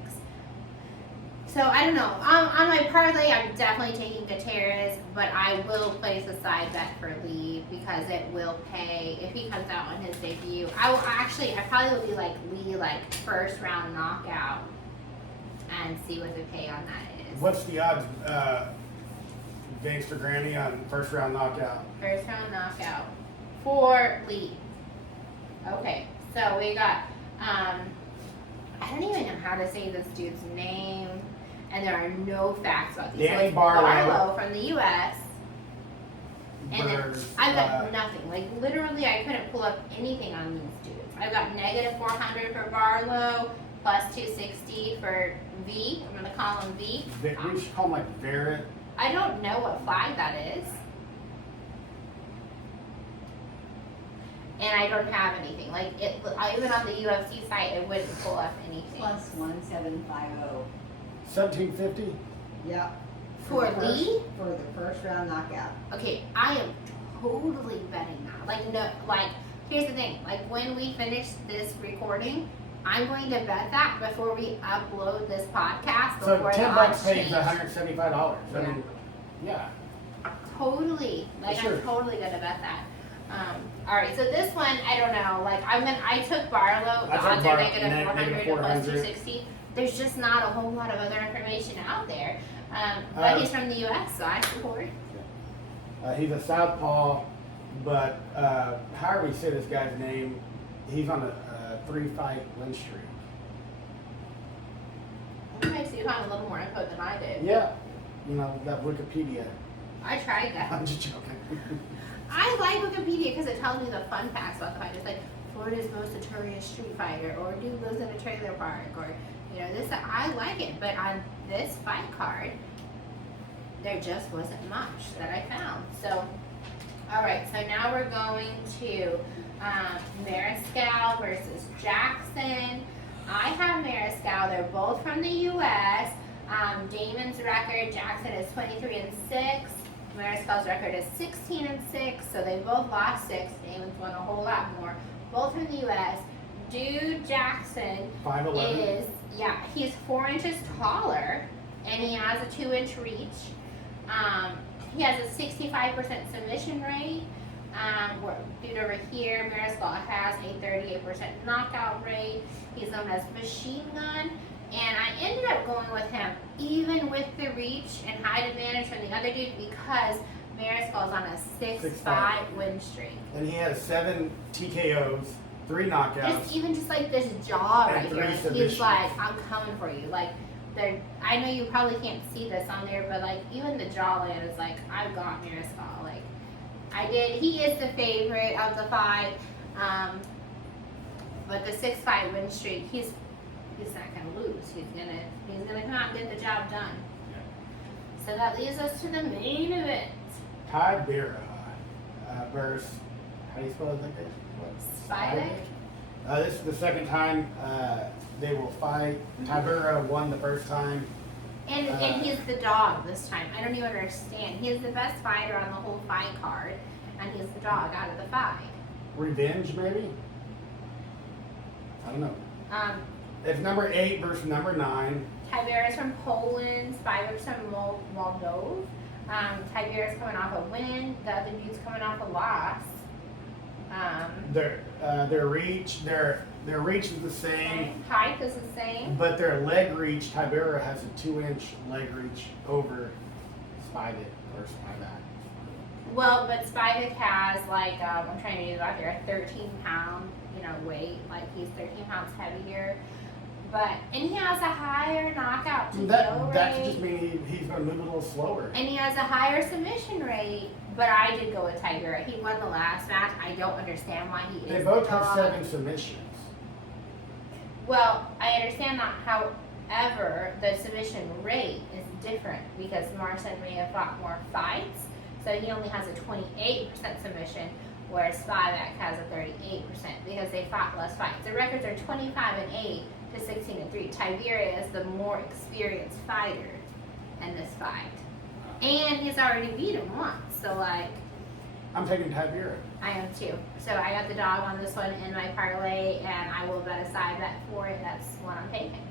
So I don't know. On my parlay, I'm definitely taking Gutierrez, but I will place a side bet for Lee because it will pay if he comes out on his debut. I probably will be like Lee, like first round knockout, and see what the pay on that is. What's the odds, Gangster Granny, on first round knockout? First round knockout for Lee. Okay, so we got I don't even know how to say this dude's name, and there are no facts about these. Danny So Barlow from the U.S. And then versus, I've got nothing. Like literally, I couldn't pull up anything on these dudes. I've got -400 for Barlow, +260 for V. I'm gonna call him V. we should call him like Barrett. I don't know what flag that is. And I don't have anything. Like even on the UFC site, it wouldn't pull up anything. Plus 1750. 1750. Yep. For the Lee? For the first round knockout. Okay, I am totally betting that. Like no, like here's the thing. Like when we finish this recording, I'm going to bet that before we upload this podcast. So Before $10 the odds pays change. $175. I mean, yeah. Totally. Like Sure. I'm totally gonna bet that. All right, so this one I don't know. Like I took Barlow. The I took odds are Barlow, -400 to -400. +260. There's just not a whole lot of other information out there. But he's from the U.S., so I support. He's a southpaw, but however you say this guy's name, he's on a 3-fight win streak. Okay, so you found a little more info than I did. Yeah, you know, that Wikipedia. I tried that. I'm just joking. I like Wikipedia because it tells me the fun facts about the fight. It's like Florida's most notorious street fighter, or dude lives in a trailer park, or you know this. I like it, but on this fight card, there just wasn't much that I found. So, all right. So now we're going to Mariscal versus Jackson. I have Mariscal. They're both from the U.S. Damon's record, Jackson is 23-6. Mariscal's record is 16-6. So they both lost 6. Damon's won a whole lot more. Both from the U.S. Dude Jackson 5'11". he's 4 inches taller, and he has a 2-inch reach. He has a 65% submission rate. Dude over here, Mariscal has a 38% knockout rate. He's known as Machine Gun. And I ended up going with him, even with the reach and height advantage from the other dude, because Mariscal's on a 6-5 win streak. And he has 7 TKOs, 3 knockouts. Just like this jaw And right 3 here. He's submissions. like, I'm coming for you. Like, I know you probably can't see this on there, but like even the jawline is like, I've got Mariscal. Like, I did. He is the favorite of the 5, but the 6-5 win streak, he's not gonna lose. He's gonna come out and get the job done. So that leads us to the main event. Tybera versus, how do you spell his name? Spivak? This is the second time they will fight. Tybera won the first time. And he's the dog this time. I don't even understand. He's the best fighter on the whole fight card, and he's the dog out of the 5. Revenge, maybe? I don't know. It's number 8 versus number 9. Tybera's from Poland. Spivak's from Moldova. Tybera's coming off a win. The other dude's coming off a loss. Their reach is the same, Height is the same. but their leg reach, Tybera has a 2-inch leg reach over Spivak or Spivak. Well, but Spivak has like I'm trying to do out there a 13-pound weight. Like he's 13 pounds heavier. And he has a higher knockout to KO That could rate. just mean he's going to move a little slower. And he has a higher submission rate. But I did go with Tybera. He won the last match. I don't understand why he is. They both the have dog. 7 submissions. Well, I understand that. However, the submission rate is different because Marcin may have fought more fights. So he only has a 28% submission, whereas 5X has a 38% because they fought less fights. The records are 25-8 to 16-3. Tiberia is the more experienced fighter in this fight, and he's already beat him once. So like, I'm taking Tiberia. I am too. So I got the dog on this one in my parlay, and I will bet a side bet for it. That's what I'm taking.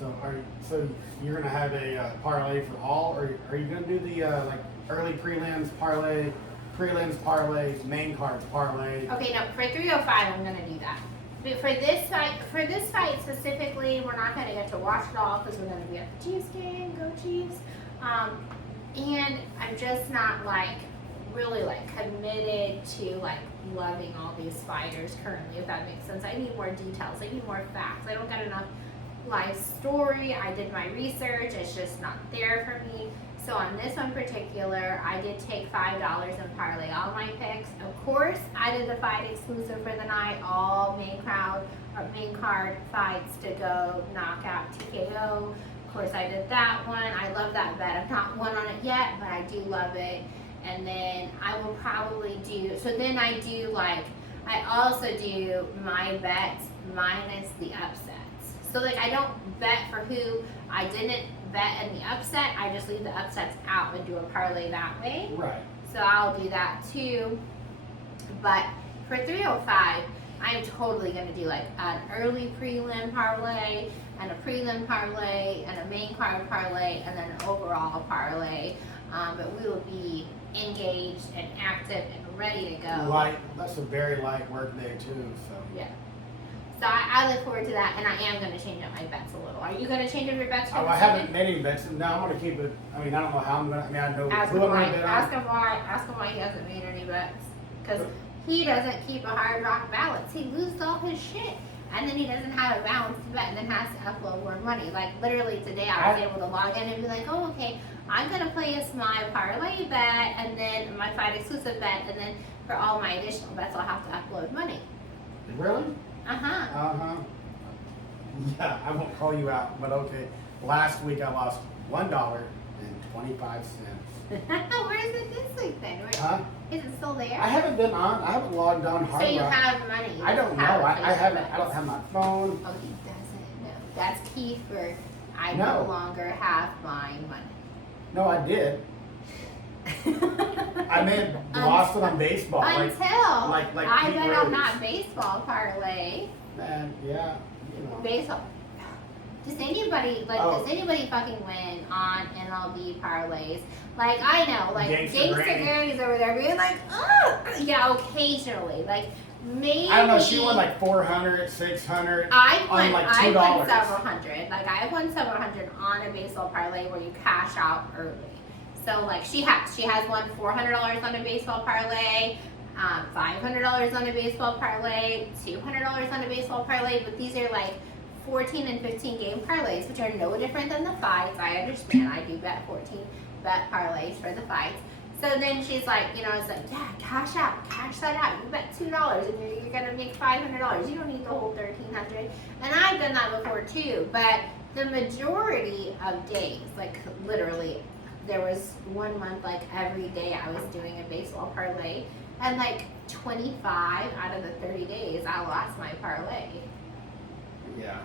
So you're gonna have a parlay for all, or are you gonna do the like early prelims parlay, parlays, main cards parlay? Okay, no, for 305, I'm gonna do that. But for this fight specifically, we're not gonna get to watch it all because we're gonna be at the Chiefs game. Go Chiefs! And I'm just not like really like committed to like loving all these fighters currently, if that makes sense. I need more details. I need more facts. I don't got enough live story. I did my research. It's just not there for me. So on this one particular, I did take $5 and parlay all my picks. Of course, I did the fight exclusive for the night, all main card fights to go knockout TKO. Of course, I did that one. I love that bet. I've not won on it yet, but I do love it. And then I will probably do, so then I do like, I also do my bets minus the upsets. So like I don't bet for who I didn't bet in the upset, I just leave the upsets out and do a parlay that way. Right. So I'll do that too. But for 305, I'm totally gonna do like an early prelim parlay and a prelim parlay and a main card parlay and then an overall parlay. But we will be engaged and active and ready to go. That's a very light work day too. So Yeah. So I look forward to that, and I am going to change up my bets a little. Are you going to change up your bets? I haven't made any bets. No, I'm going to keep it. I mean, I don't know how I'm going to. I mean, I know Ask who him I'm why. going to bet Ask on. him why. Ask him why he hasn't made any bets. Because he doesn't keep a hard rock balance. He loses all his shit, and then he doesn't have a balanced bet, and then has to upload more money. Like literally today, I was able to log in and be like, oh, okay, I'm going to place my parlay bet, and then my fight exclusive bet, and then for all my additional bets, I'll have to upload money. Really? Uh-huh. Yeah, I won't call you out, but okay. Last week I lost $1.25. Where is it this week then? Huh? Is it still there? I haven't been on. I haven't logged on hard. So you Rock. have money. You I don't just know. haven't I placed haven't. your I don't bets. have my phone. Oh, he doesn't know. That's Kiefer. I No. no longer have my money. No, I did. I may have lost it on baseball. Until like I Pete went on Rose. that baseball parlay. Man, yeah, you know. Baseball. Does anybody fucking win on MLB parlays? Like I know, like Gangsta Granny's over there being like, oh, yeah, occasionally, like maybe. I don't know. She won like 400, 600. I won like I $2. won several hundred. Like I won several hundred on a baseball parlay where you cash out early. So like she has won $400 on a baseball parlay, $500 on a baseball parlay, $200 on a baseball parlay. But these are like 14 and 15 game parlays, which are no different than the fights. I understand. I do bet 14 bet parlays for the fights. So then she's like, you know, it's like, yeah, cash that out. You bet $2 and you're gonna make $500. You don't need the whole $1,300. And I've done that before too. But the majority of days, like literally, there was 1 month like every day I was doing a baseball parlay, and like 25 out of the 30 days I lost my parlay. Yeah.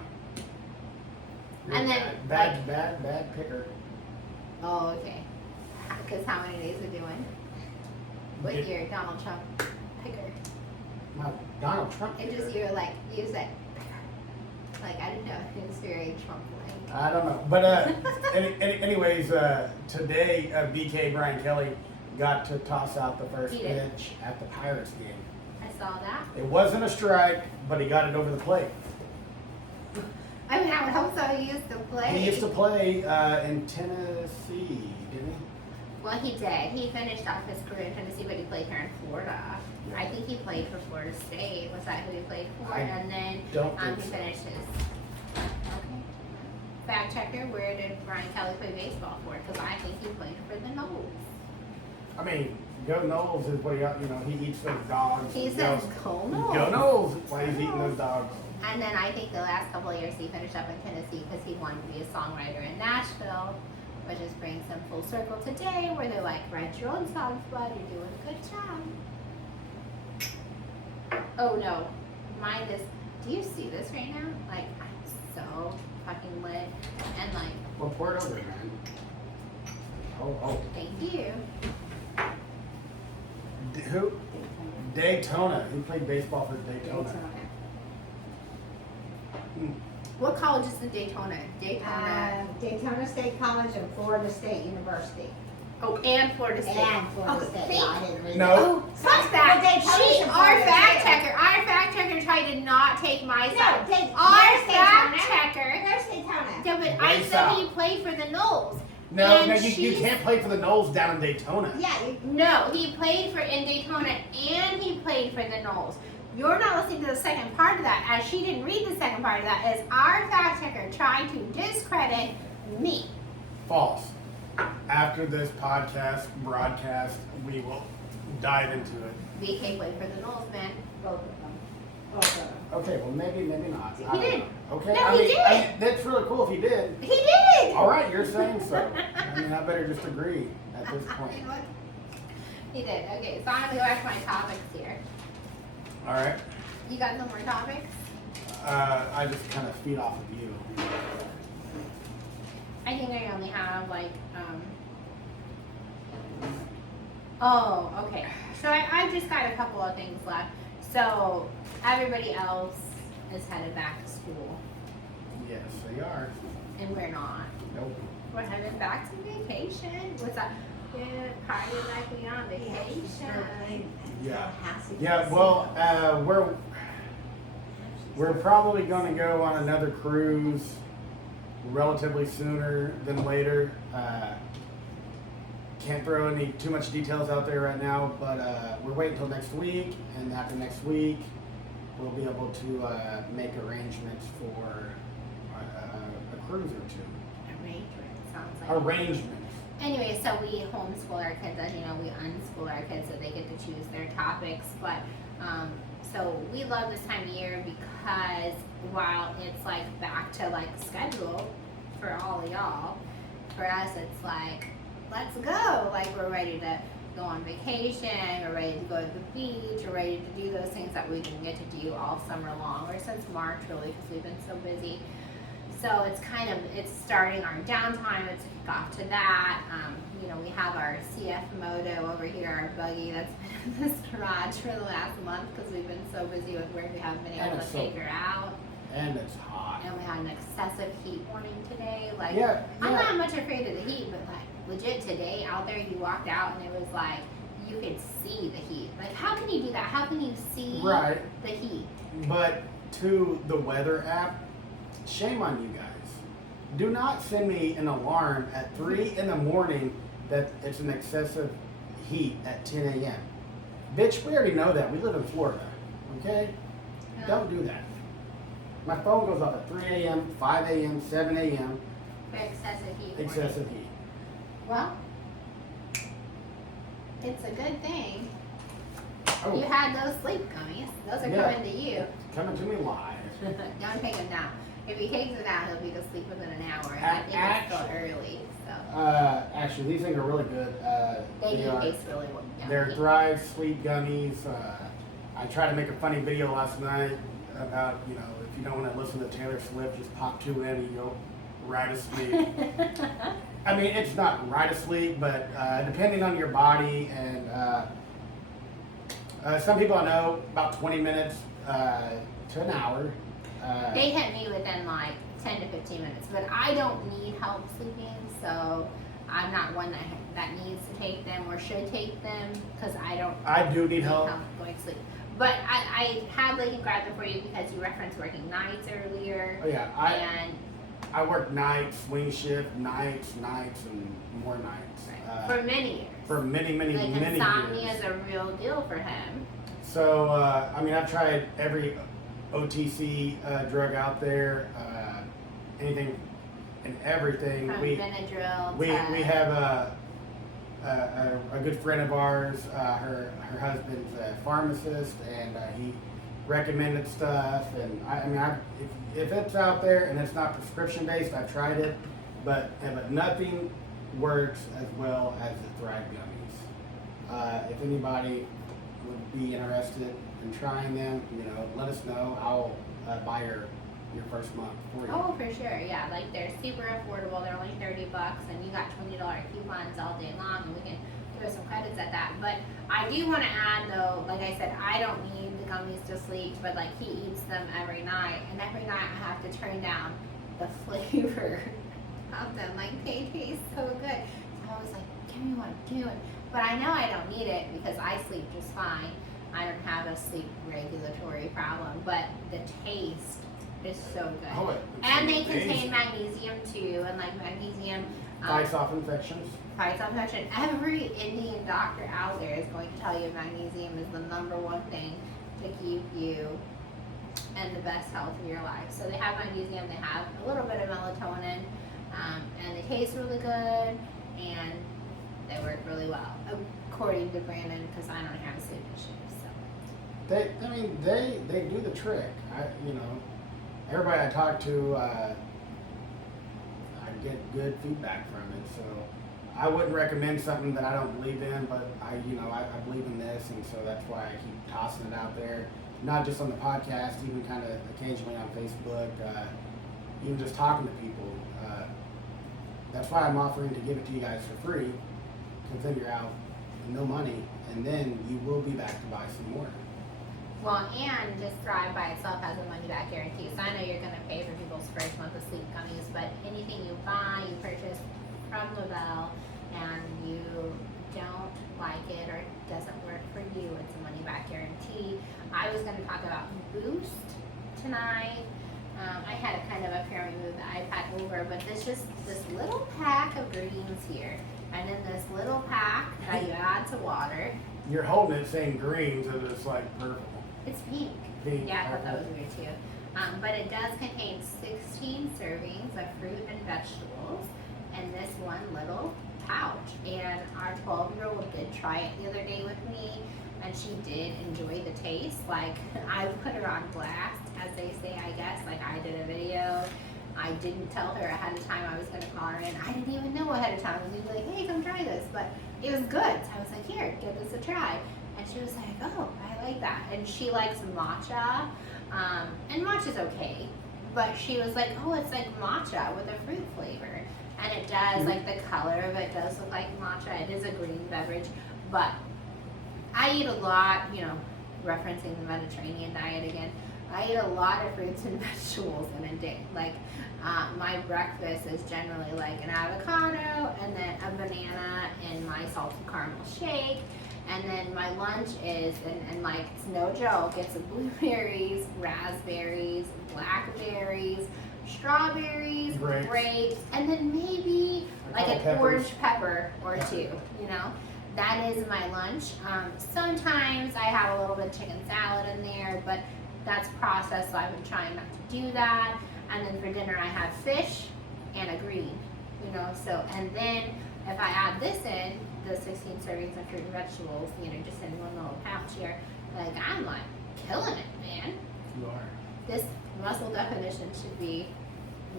And then, bad picker. Oh, okay. Because how many days are doing with your Donald Trump picker? My Donald Trump It picker. just you like use that picker. Like I didn't know it was very Trump-like. I don't know, but anyways, today BK Brian Kelly got to toss out the first He did. pitch at the Pirates game. I saw that. It wasn't a strike, but he got it over the plate. I mean, I would hope so. He used to play. He used to play in Tennessee, didn't he? Well, he did. He finished off his career in Tennessee, but he played here in Florida. Yeah. I think he played for Florida State. Was that who he played for? I And then don't he think so. finished his. Okay. Fact checker, where did Brian Kelly play baseball for? Because I think he played for the Knowles. I mean, Go Knowles is what he got. You know, he eats those dogs. He He says goes, Go Go Knowles. Knowles. Why he's eating those dogs? And then I think the last couple of years he finished up in Tennessee because he wanted to be a songwriter in Nashville, which just brings him full circle today where they're like, write your own songs, bud, you're doing a good job. Oh no, mine is. Do you see this right now? Like I'm so fucking lit, and like. Well, pour it over, man. Oh. Thank you. Who? Daytona. Who played baseball for Daytona? What college is in Daytona? Daytona State College and Florida State University. Oh, and Florida State. And Florida Oh, State. thank- Yeah, I didn't read No. that. Oh, fuck that. Daytona's in Our Florida fact State. checker. Our fact checker tried to not take my No, side. there's Our fact Daytona. checker. There's Daytona. Yeah, but Way I said south. he played for the Knolls. No, And no, you she's- can't play for the Knolls down in Daytona. Yeah, No, he played for in Daytona and he played for the Knolls. You're not listening to the second part of that, as she didn't read the second part of that, as our fact checker tried to discredit me. False. After this broadcast, we will dive into it. BK played for the Knolls, man. both of them. Both of them. Okay, well, maybe not. He I don't did. know. Okay, No, I he mean, did. That's really cool if he did. He did! All right, you're saying so. I mean, I better just agree at this point. He did. Okay, so I'm gonna go back to my topics here. All right. You got some more topics? I just kind of feed off of you. I think I only have like, oh, okay. So I just got a couple of things left. So everybody else is headed back to school, Yes, they are. and we're not. Nope. We're headed back to vacation. What's that? Yeah, party like we on vacation. Yeah. Yeah. Well, we're probably going to go on another cruise relatively sooner than later. Can't throw any too much details out there right now, but we're waiting until next week, and after next week, we'll be able to make arrangements for a cruise or two. Arrangement sounds like. Arrangements. Anyway, so we homeschool our kids, as you know, we unschool our kids so they get to choose their topics. But so we love this time of year because while it's like back to like schedule for all of y'all, for us it's like, let's go. Like we're ready to go on vacation, we're ready to go to the beach, we're ready to do those things that we didn't get to do all summer long, or since March really, because we've been so busy. So it's starting our downtime, it's a kick off to that. You know, we have our CF Moto over here, our buggy that's been in this garage for the last month because we've been so busy with work we haven't been able to take her out. And it's hot. And we had an excessive heat warning today. Like, Yeah, I'm yeah. not much afraid of the heat, but like legit today out there you walked out and it was like you could see the heat. Like how can you do that? How can you see Right. the heat? But to the weather app, shame on you guys. Do not send me an alarm at 3 in the morning that it's an excessive heat at 10 a.m. Bitch, we already know that. We live in Florida. Okay? Yeah. Don't do that. My phone goes off at 3 a.m., 5 a.m., 7 a.m. For excessive heat warning. Excessive heat. Well, it's a good thing. Oh, You had those sleep gummies. Those are Yeah. coming to you. coming to me live. Don't take them down. If he takes them out, he'll be asleep within an hour. And I think it's still early, so. Actually, these things are really good. They do are- taste really well. They're Thrive Sleep Gummies. I tried to make a funny video last night about, you know, if you don't want to listen to Taylor Swift, just pop 2 in and you go right to sleep. I mean, it's not right to sleep, but depending on your body and some people I know, about 20 minutes to an hour. They hit me within like 10 to 15 minutes, but I don't need help sleeping, so I'm not one that needs to take them or should take them because I don't I do need need help. going to sleep. But I had Layton grab them for you because you referenced working nights earlier, Oh yeah, and I work nights, swing shift, nights, and more nights. for many years. For many Like years. insomnia is a real deal for him. So, I mean, I've tried every OTC drug out there, anything and everything. From We Benadryl we to have a good friend of ours. Her husband's a pharmacist, and he recommended stuff. And I mean, if it's out there and it's not prescription based, I've tried it, but nothing works as well as the Thrive gummies. If anybody would be interested in trying them, let us know. I'll buy your first month for you. Oh, for sure, yeah. Like they're super affordable. They're only $30, and you got $20 coupons all day long, and we can throw some credits at that. But I do want to add, though, like I said, I don't need the gummies to sleep, but like he eats them every night, and every night I have to turn down the flavor of them. Like they taste so good. So I was like, give me one, do it. But I know I don't need it because I sleep just fine. I don't have a sleep regulatory problem, but the taste is so good. Oh, And they amazing. contain magnesium too, and like magnesium Fights off infections. fights off infection. Every Indian doctor out there is going to tell you magnesium is the #1 thing to keep you in the best health of your life. So they have magnesium, they have a little bit of melatonin, and they taste really good, and they work really well, according to Brandon, because I don't have sleep issues. So. They do the trick. Everybody I talk to, I get good feedback from it. So I wouldn't recommend something that I don't believe in, but I believe in this, and so that's why I keep tossing it out there. Not just on the podcast, even kind of occasionally on Facebook, even just talking to people. That's why I'm offering to give it to you guys for free, to figure out no money, and then you will be back to buy some more. Well, and just Thrive by itself has a money-back guarantee. So I know you're going to pay for people's first month of sleep gummies, but anything you buy, you purchase from Lavelle, and you don't like it or it doesn't work for you, it's a money-back guarantee. I was going to talk about Boost tonight. I had it kind of up here, we moved the iPad over, but there's just this little pack of greens here. And in this little pack that you add to water. You're holding it saying green, so it's like purple. It's pink. Pink. Yeah, I thought that was weird too. But it does contain 16 servings of fruit and vegetables in this one little pouch. And our 12-year-old did try it the other day with me, and she did enjoy the taste. Like, I put her on blast, as they say, I guess. Like, I did a video. I didn't tell her ahead of time I was going to call her in. I didn't even know ahead of time. I was like, hey, come try this. But it was good. So I was like, here, give this a try. And she was like, oh, I like that. And she likes matcha. And matcha's okay. But she was like, oh, it's like matcha with a fruit flavor. And it does, like the color of it does look like matcha. It is a green beverage. But I eat a lot, referencing the Mediterranean diet again. I eat a lot of fruits and vegetables in a day. Like, my breakfast is generally like an avocado and then a banana and my salted caramel shake. And then my lunch is, and like, it's no joke, it's blueberries, raspberries, blackberries, strawberries, grapes, and then maybe like an orange pepper or two, That is my lunch. Sometimes I have a little bit of chicken salad in there, but that's processed, so I've been trying not to do that. And then for dinner I have fish and a green, and then if I add this in, the 16 servings of fruit and vegetables, just in one little pouch here, like, I'm like killing it, man. You are. This muscle definition should be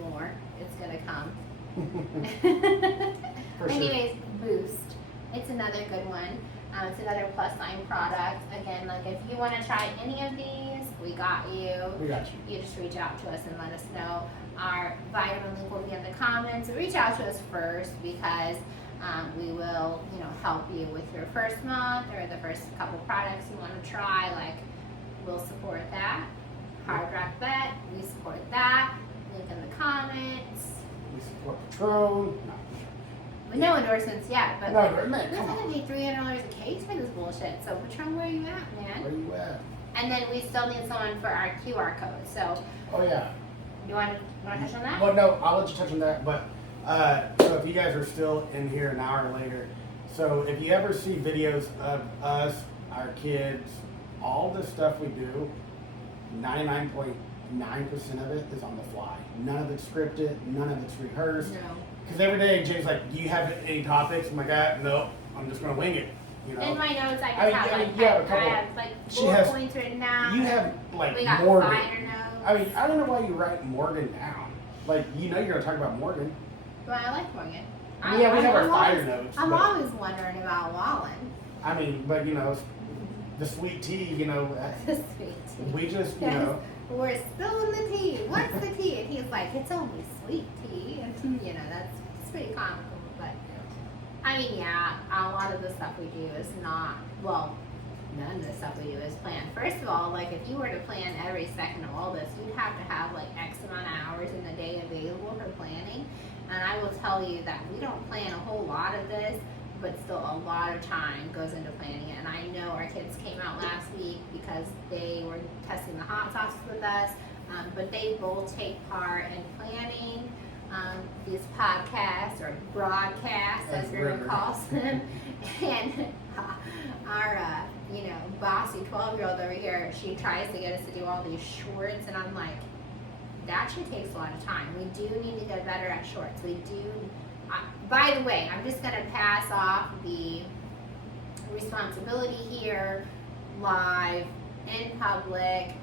more. It's gonna come. For sure. Anyways, Boost. It's another good one. It's another plus line product. Again, like, if you want to try any of these, we got you. We got you. You just reach out to us and let us know. Our vitamin link will be in the comments. Reach out to us first, because we will, help you with your first month or the first couple products you want to try. Like, we'll support that. Hard Rock Bet, we support that. Link in the comments. We support Patron. With no endorsements yet, but No, like, man, we're come gonna on. pay $300 a case for this bullshit. So, Patron, where are you at, man? Where you at? And then we still need someone for our QR code. So, Oh yeah. you want to touch on that? Well, no, I'll let you touch on that. But so if you guys are still in here an hour later, so if you ever see videos of us, our kids, all the stuff we do, 99.9% of it is on the fly. None of it's scripted. None of it's rehearsed. No. Because every day Jane's like, "Do you have any topics?" I'm like, "No, I'm just gonna wing it." In my notes, I just I mean, have like, you have a I couple- have like she bullet has- points written down. You have like we got Morgan. fire notes. I mean, I don't know why you write Morgan down. Like, you're gonna talk about Morgan. Well, I like Morgan. Yeah, we have our I'm fire always- notes. I'm but- always wondering about Wallen. I mean, but the sweet tea, you know, The sweet tea. we just, you Yes. know, We're spilling the tea. What's the tea? And he's like, it's only sweet tea. And you know, it's pretty comical. But I mean, yeah, a lot of the stuff we do is not, well, none of the stuff we do is planned. First of all, like if you were to plan every second of all this, you'd have to have like X amount of hours in the day available for planning. And I will tell you that we don't plan a whole lot of this, but still a lot of time goes into planning it. And I know our kids came out last week because they were testing the hot sauce with us, but they both take part in planning these podcasts or broadcasts, as River calls them. And our, you know, bossy 12-year-old over here, she tries to get us to do all these shorts, and I'm like, that actually takes a lot of time. We do need to get better at shorts. We do. By the way, I'm just going to pass off the responsibility here, live, in public.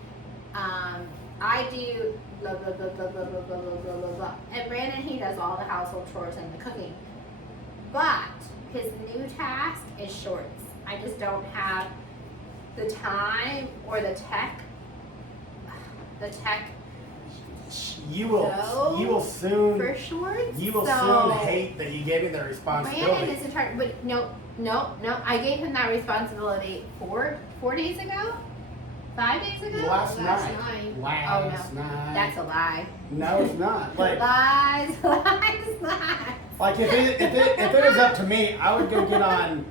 I do blah, blah, blah, blah, blah, blah, blah, blah, blah, blah. And Brandon, he does all the household chores and the cooking. But his new task is shorts. I just don't have the time or the tech. you will soon For shorts? soon hate that you gave me the responsibility. Brandon is in charge, but no, I gave him that responsibility 4 days ago? 5 days ago? Last Last night. night. Last night. That's a lie. No, it's not. Like, Lies. like if it was up to me, I would go get on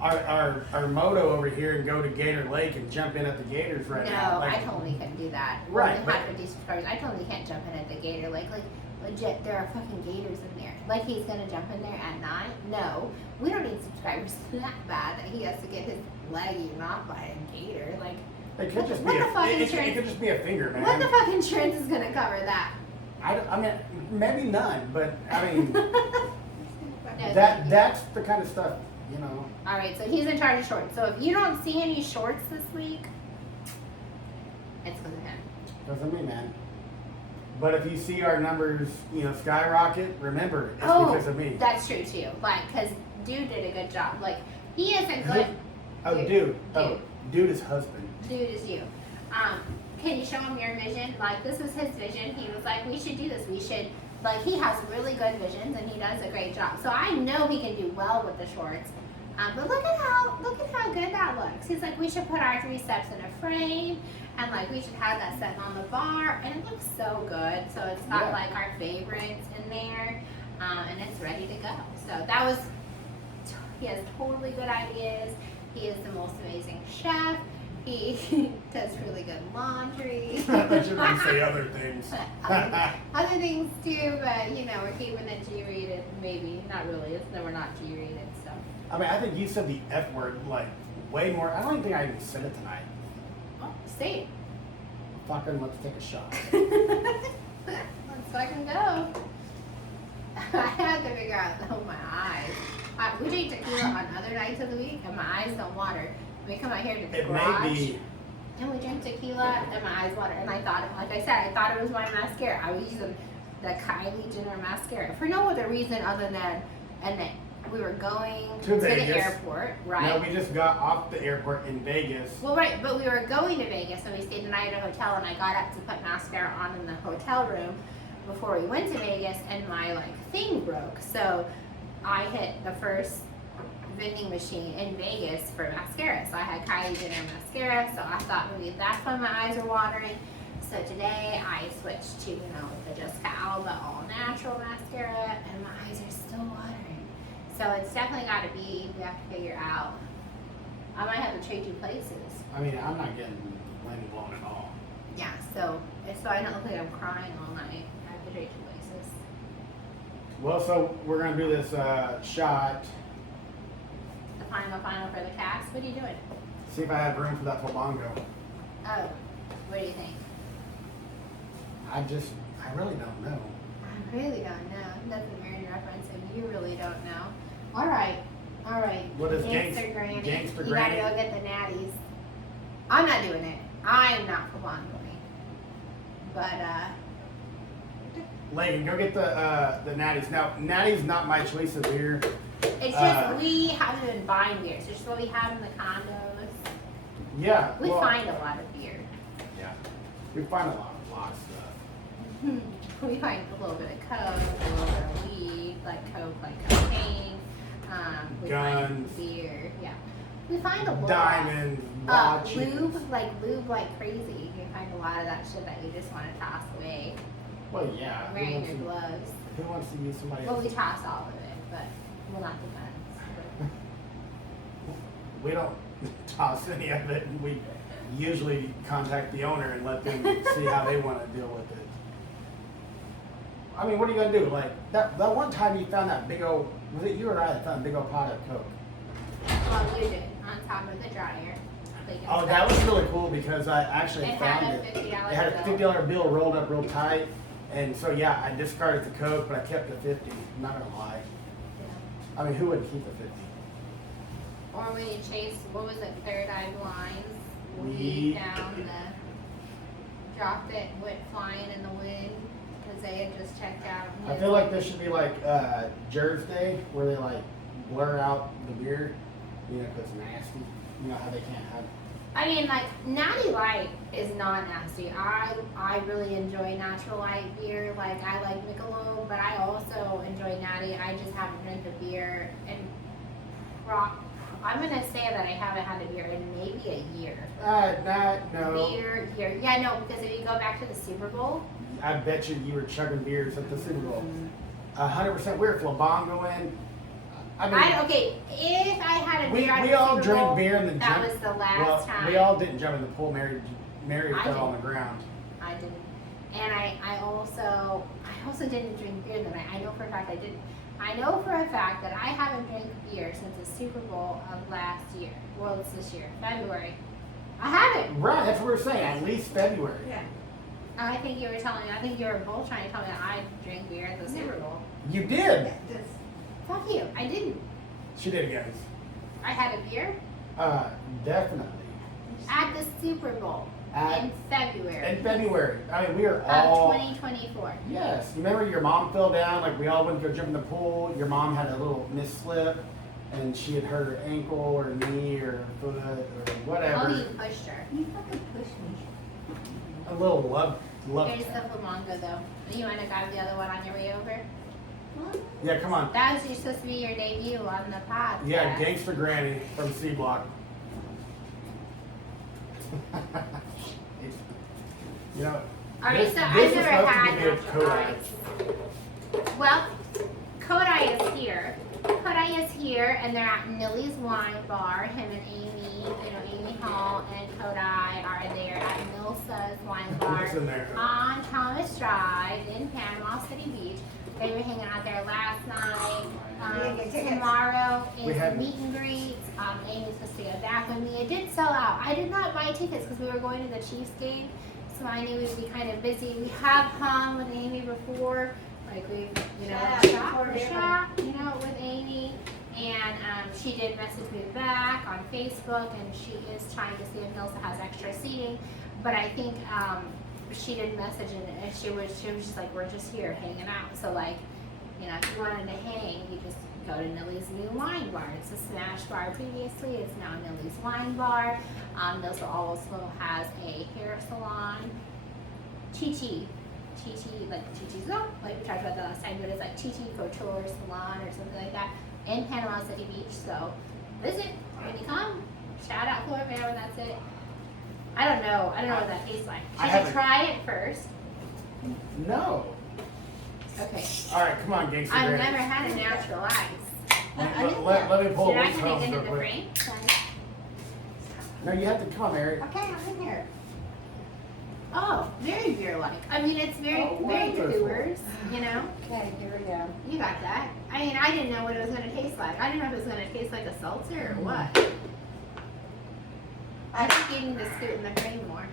our moto over here and go to Gator Lake and jump in at the Gators right now. No, Like, I totally couldn't do that. Right, Only but- 150 subscribers. I totally can't jump in at the Gator Lake. Like, legit, there are fucking gators in there. Like, he's gonna jump in there at 9? No. We don't need subscribers that bad that he has to get his leg eaten off by a gator. Like, It could just What be the fuck it insurance- could just be a finger, man. what the fuck insurance is gonna cover that? I mean, maybe none, but I mean, No, that's the kind of stuff, you know. All right, so he's in charge of shorts. So if you don't see any shorts this week, it's because of him. Doesn't mean, man. But if you see our numbers, you know, skyrocket, remember it's because of me. That's true too. Like, cause dude did a good job. Like, he is a good. Oh, dude. Oh, dude is husband. Dude is you. Can you show him your vision? Like, this was his vision. He was like, we should do this. We should. Like, he has really good visions and he does a great job. So I know he can do well with the shorts. But look at how good that looks. He's like, we should put our 3 steps in a frame, and like we should have that set on the bar, and it looks so good. So it's got like our favorites in there, and it's ready to go. So that was. He has totally good ideas. He is the most amazing chef. He does really good laundry. I thought you were going to say other things. Other things too, but you know, we're keeping it G-rated. Maybe not really. We're not G-rated, so. I mean, I think you said the F word like way more. I don't even think I even said it tonight. Oh, say it. Fucking let's take a shot. Let's fucking go. I had to figure out my eyes. We drink tequila on other nights of the week, and my eyes don't water. We come out here to the It garage, may be. and we drink tequila, and my eyes water. And I thought, like I said, I thought it was my mascara. I was using the Kylie Jenner mascara for no other reason other than, and then we were going To the Vegas. airport, right? No, we just got off the airport in Vegas. Well, right, but we were going to Vegas, and we stayed the night at a hotel, and I got up to put mascara on in the hotel room before we went to Vegas, and my thing broke. So I hit the first vending machine in Vegas for mascara. So I had Kylie Jenner mascara, so I thought maybe that's why my eyes are watering. So today I switched to, the Jessica Alba all natural mascara, and my eyes are still watering. So it's definitely got to be, we have to figure out. I might have to trade 2 places. I mean, I'm not getting wind blown at all. Yeah, so I don't look like I'm crying all night. I have to trade 2 places. Well, so we're gonna do this shot. The final for the cast. What are you doing? See if I have room for that flamingo. Oh, what do you think? I really don't know. I really don't know. That's a Marion reference, and you really don't know. All right. What is Gangster Granny? Gangster You Granny? gotta go get the natties. I'm not doing it. I'm not for Bongoing. But Layton, go get the natties. Now, natties not my choice of beer. it's just we haven't been buying beers. It's just what we have in the condos. Yeah. We well, find a lot of beer. Yeah. We find a lot of stuff. We find a little bit of coke, a little bit of weed, like coke, like cocaine. We Guns. find beer. Yeah. We find a lot. Diamonds, watches. Lube like crazy. You find a lot of that shit that you just want to toss away. Well, yeah. Who Wearing wants your to- gloves. Who wants to use somebody Well, else? we toss all of it, but well, not the guns. We don't toss any of it. We usually contact the owner and let them see how they want to deal with it. I mean, what are you gonna do? Like that one time you found that big old, was it you or I that found a big old pot of Coke? Well, you did on top of the dryer. Oh, that was really cool because I actually It found had a it. $50 It had a $50 bill rolled up real tight, and so yeah, I discarded the Coke, but I kept the 50. I'm not gonna lie. Yeah. I mean, who would keep a 50? Or when you chase, what was it, Paradise Lines? We- Down the, dropped it, went flying in the wind, because they had just checked out. I feel like this should be like Jer's Day, where they like blur out the beer, you know, 'cause it's nasty. You know how they can't have. I mean, like, Natty Light is not nasty. I really enjoy natural light beer. Like, I like Michelob, but I also enjoy Natty. I just haven't drank a beer in I'm gonna say that I haven't had a beer in maybe a year. No. Beer. Yeah, no, because if you go back to the Super Bowl. I bet you were chugging beers at the Super Bowl. 100%. We were flabangoing. I mean, Okay, if I had a we beer at the all Super drank Bowl, beer in the that gym. was the last Well, time. we all didn't jump in the pool. Mary I fell on didn't. the ground. I didn't. And I also didn't drink beer that night. I know for a fact I didn't. I know for a fact that I haven't drank beer since the Super Bowl of last year. Well, it's this year, February. I haven't. Right, that's what we're saying. At least February. Yeah. I think you were both trying to tell me that I drank beer at the Super Bowl. You did. Fuck you. I didn't. She did, guys. I had a beer Definitely. at the Super Bowl in February In February. I mean, we are of all. 2024. Yes. You remember your mom fell down? Like we all went to go jump in the pool. Your mom had a little mislip, and she had hurt her ankle or knee or foot or whatever. Oh, you pushed her. You fucking pushed me. A little love. Here's the flamingo though. You want to grab the other one on your way over? Yeah, come on. That was supposed to be your debut on the pod. Yeah, Gangster Granny from C Block. You know, Alright, this, so this I've is never supposed had to be good natural Kodak. ice. Well, Kodai is here. Kodai is here, and they're at Nilly's Wine Bar. Him and Amy, Amy Hall and Kodai are there at Milsa's Wine Bar What's in there? on Thomas Drive in Panama City Beach. They were hanging out there last night. We didn't get tickets. Tomorrow We is had- meet and greet. Amy's supposed to get back with me. It did sell out. I did not buy tickets because we were going to the Chiefs game, so I knew we'd be kind of busy. We have hung with Amy before, like we've, shot with Amy. And she did message me back on Facebook, and she is trying to see if Milsa has extra seating. But I think she did message, and she was just like, we're just here hanging out. So like, if you wanted to hang, you just go to Nilly's new wine bar. It's a Smash bar previously. It's now Nilly's Wine Bar. Milsa also has a hair salon. Chi-Chi's, like we talked about the last time, but it's like Chi-Chi Couture Salon or something like that in Panama City Beach. So visit when you come. Shout out Florida, whatever, that's it. I don't know what that tastes like. I Should you haven't- try it first? No. Okay. All right, come on, Gangster I've Granny. never had a natural ice. Let me pull Should I these put it cones in real the quick. frame? No, you have to come on, Mary. Okay, I'm in here. Oh, very beer-like. I mean, it's very Oh, very wonderful. Coors, Okay, here we go. You got that. I mean, I didn't know what it was going to taste like. I didn't know if it was going to taste like a seltzer or what. I think you need to scoot in the frame more.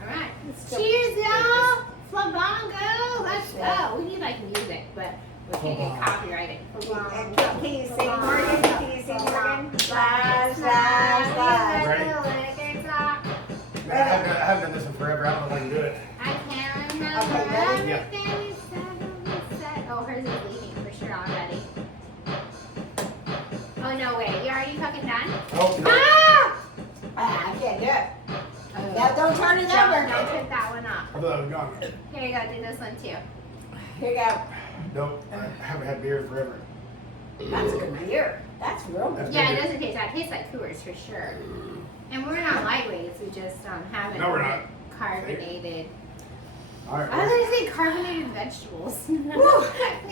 All right. Cheers, y'all. Flabango. Let's go. We need like music, but we can't get copyrighted. Flabango. Can you sing, Morgan? Can you sing, Morgan? Slash, slash, slash. Ready? I haven't done this in forever. I don't know if I can do it. I can't remember Okay, ready? Yeah. everything you said. Oh, hers is leaving for sure already. Oh, no way. You already fucking done? Oh, no. Ah! the gun. Here you go, do this one too. Here you go. Nope, I haven't had beer forever. That's good beer. That's real good. That's Yeah, good it beer. doesn't taste that. It tastes like Coors for sure. And we're not lightweights, we just haven't No, we're not. carbonated. All right. I was gonna say carbonated vegetables. We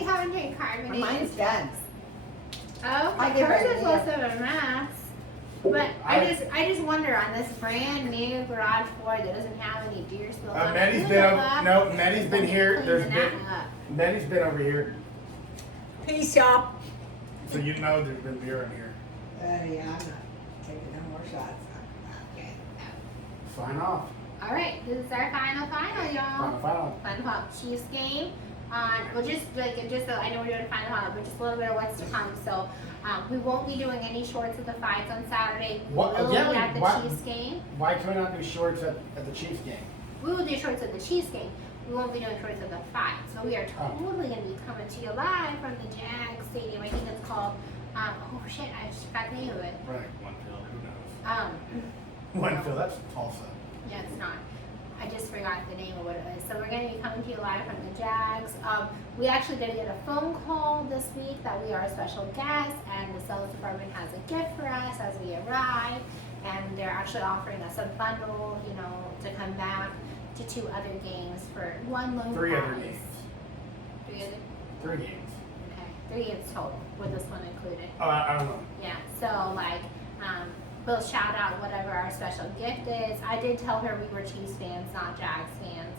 haven't drank carbonated. Mine's done. Oh, I okay. get Hers ready, is yeah. also a mess. But I just wonder on this brand new garage floor that doesn't have any beer spills on it. Maddie's who been the over. fuck No, is Maddie's gonna been here. clean There's that been. up? Maddie's been over here, Peace, y'all. so you know there's been beer in here. Yeah, I'm not taking no more shots. Okay. Sign off. All right, this is our final, y'all. Final. Final Chiefs game. Well, just so I know we're doing a final, but just a little bit of what's to come. So, we won't be doing any shorts of the fights on Saturday. We What- will yeah, be at the what- Chiefs game. Why can we not do shorts at the Chiefs game? We will do shorts of the Chiefs game. We won't be doing shorts of the fight. So we are Oh. totally going to be coming to you live from the Jag Stadium. I think it's called, oh shit, I just forgot the name of it. Right. One field. Who knows? One field. That's Tulsa. Yeah, it's not. I just forgot the name of what it is. So we're going to be coming to you live from the Jags. We actually did get a phone call this week that we are a special guest, and the sales department has a gift for us as we arrive. And they're actually offering us a bundle, you know, to come back to 2 other games for one low 3 other price. games. 3 other? 3 games. Okay, 3 games total with this one included. Oh, I don't know. Yeah, so like, we'll shout out whatever our special gift is. I did tell her we were Chiefs fans, not Jags fans.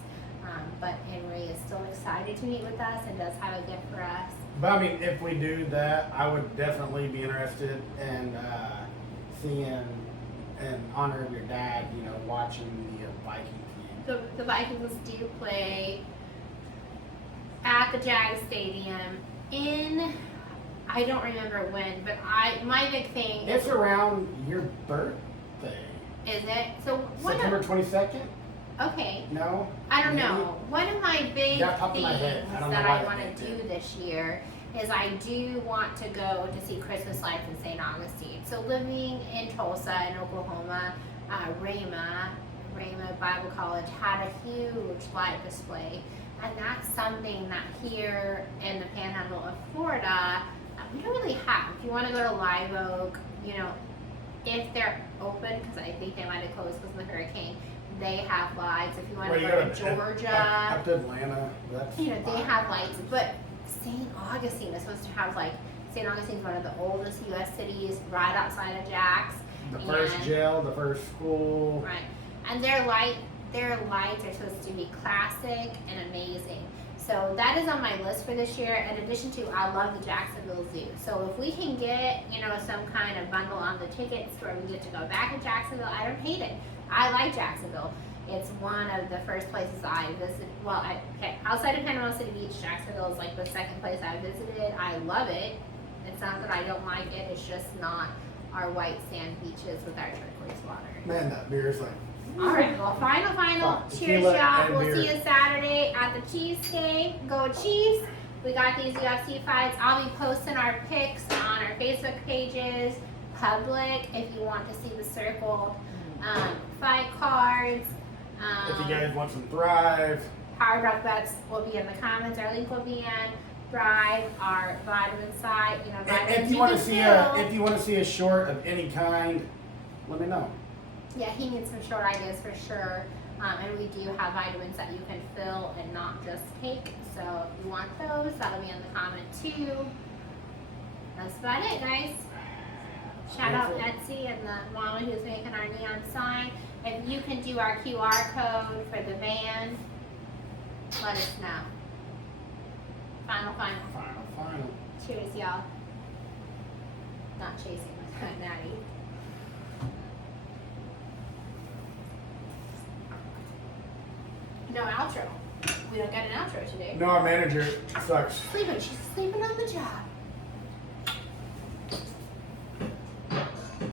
But Henry is still excited to meet with us and does have a gift for us. But I mean, if we do that, I would definitely be interested in seeing in honor of your dad. You know, watching the Vikings game. The Vikings do play at the Jags Stadium in, I don't remember when, but my big thing It's around your birthday. is it? So one September of, 22nd? okay, No? I don't Maybe? know. One of my big That popped in things my head. I don't know that why I that want did. to do this year is I do want to go to see Christmas lights in St. Augustine. So living in Tulsa in Oklahoma, Rhema Bible College had a huge light display. And that's something that here in the panhandle of Florida, we don't really have. If you want to go to Live Oak, you know, if they're open, because I think they might have closed because of the hurricane, they have lights. If you want to Well, go you to gotta- Georgia, Up to Atlanta. That's you know, they fine. have lights. But St. Augustine is supposed to have like, St. Augustine is one of the oldest U.S. cities, right outside of Jax. The first and- jail, the first school. Right. And their lights are supposed to be classic and amazing. So that is on my list for this year. In addition to, I love the Jacksonville Zoo. So if we can get, you know, some kind of bundle on the tickets where we get to go back to Jacksonville, I don't hate it. I like Jacksonville. It's one of the first places I visited. Well, outside of Panama City Beach, Jacksonville is like the second place I visited. I love it. It's not that I don't like it. It's just not our white sand beaches with our turquoise water. Man, that beer is like. All right, well, final. Fine. Cheers, Tequila y'all. and We'll beer. see you Saturday at the Chiefs game. Go Chiefs. We got these UFC fights. I'll be posting our pics on our Facebook pages, public, if you want to see the circled fight cards. If you guys want some Thrive. Hard Rock Bets will be in the comments. Our link will be in. Thrive, our vitamin site. You know, vitamins If you want to can see fill. if you want to see a short of any kind, let me know. Yeah, he needs some short ideas for sure. And we do have vitamins that you can fill and not just take. So if you want those, that'll be in the comment too. That's about it, guys. Shout out Etsy and the mama who's making our neon sign. If you can do our QR code for the van, let us know. Final. Final. Cheers, y'all. Not chasing with that natty. No outro. We don't got an outro today. No, our manager sucks. Sleeping. She's sleeping on the job.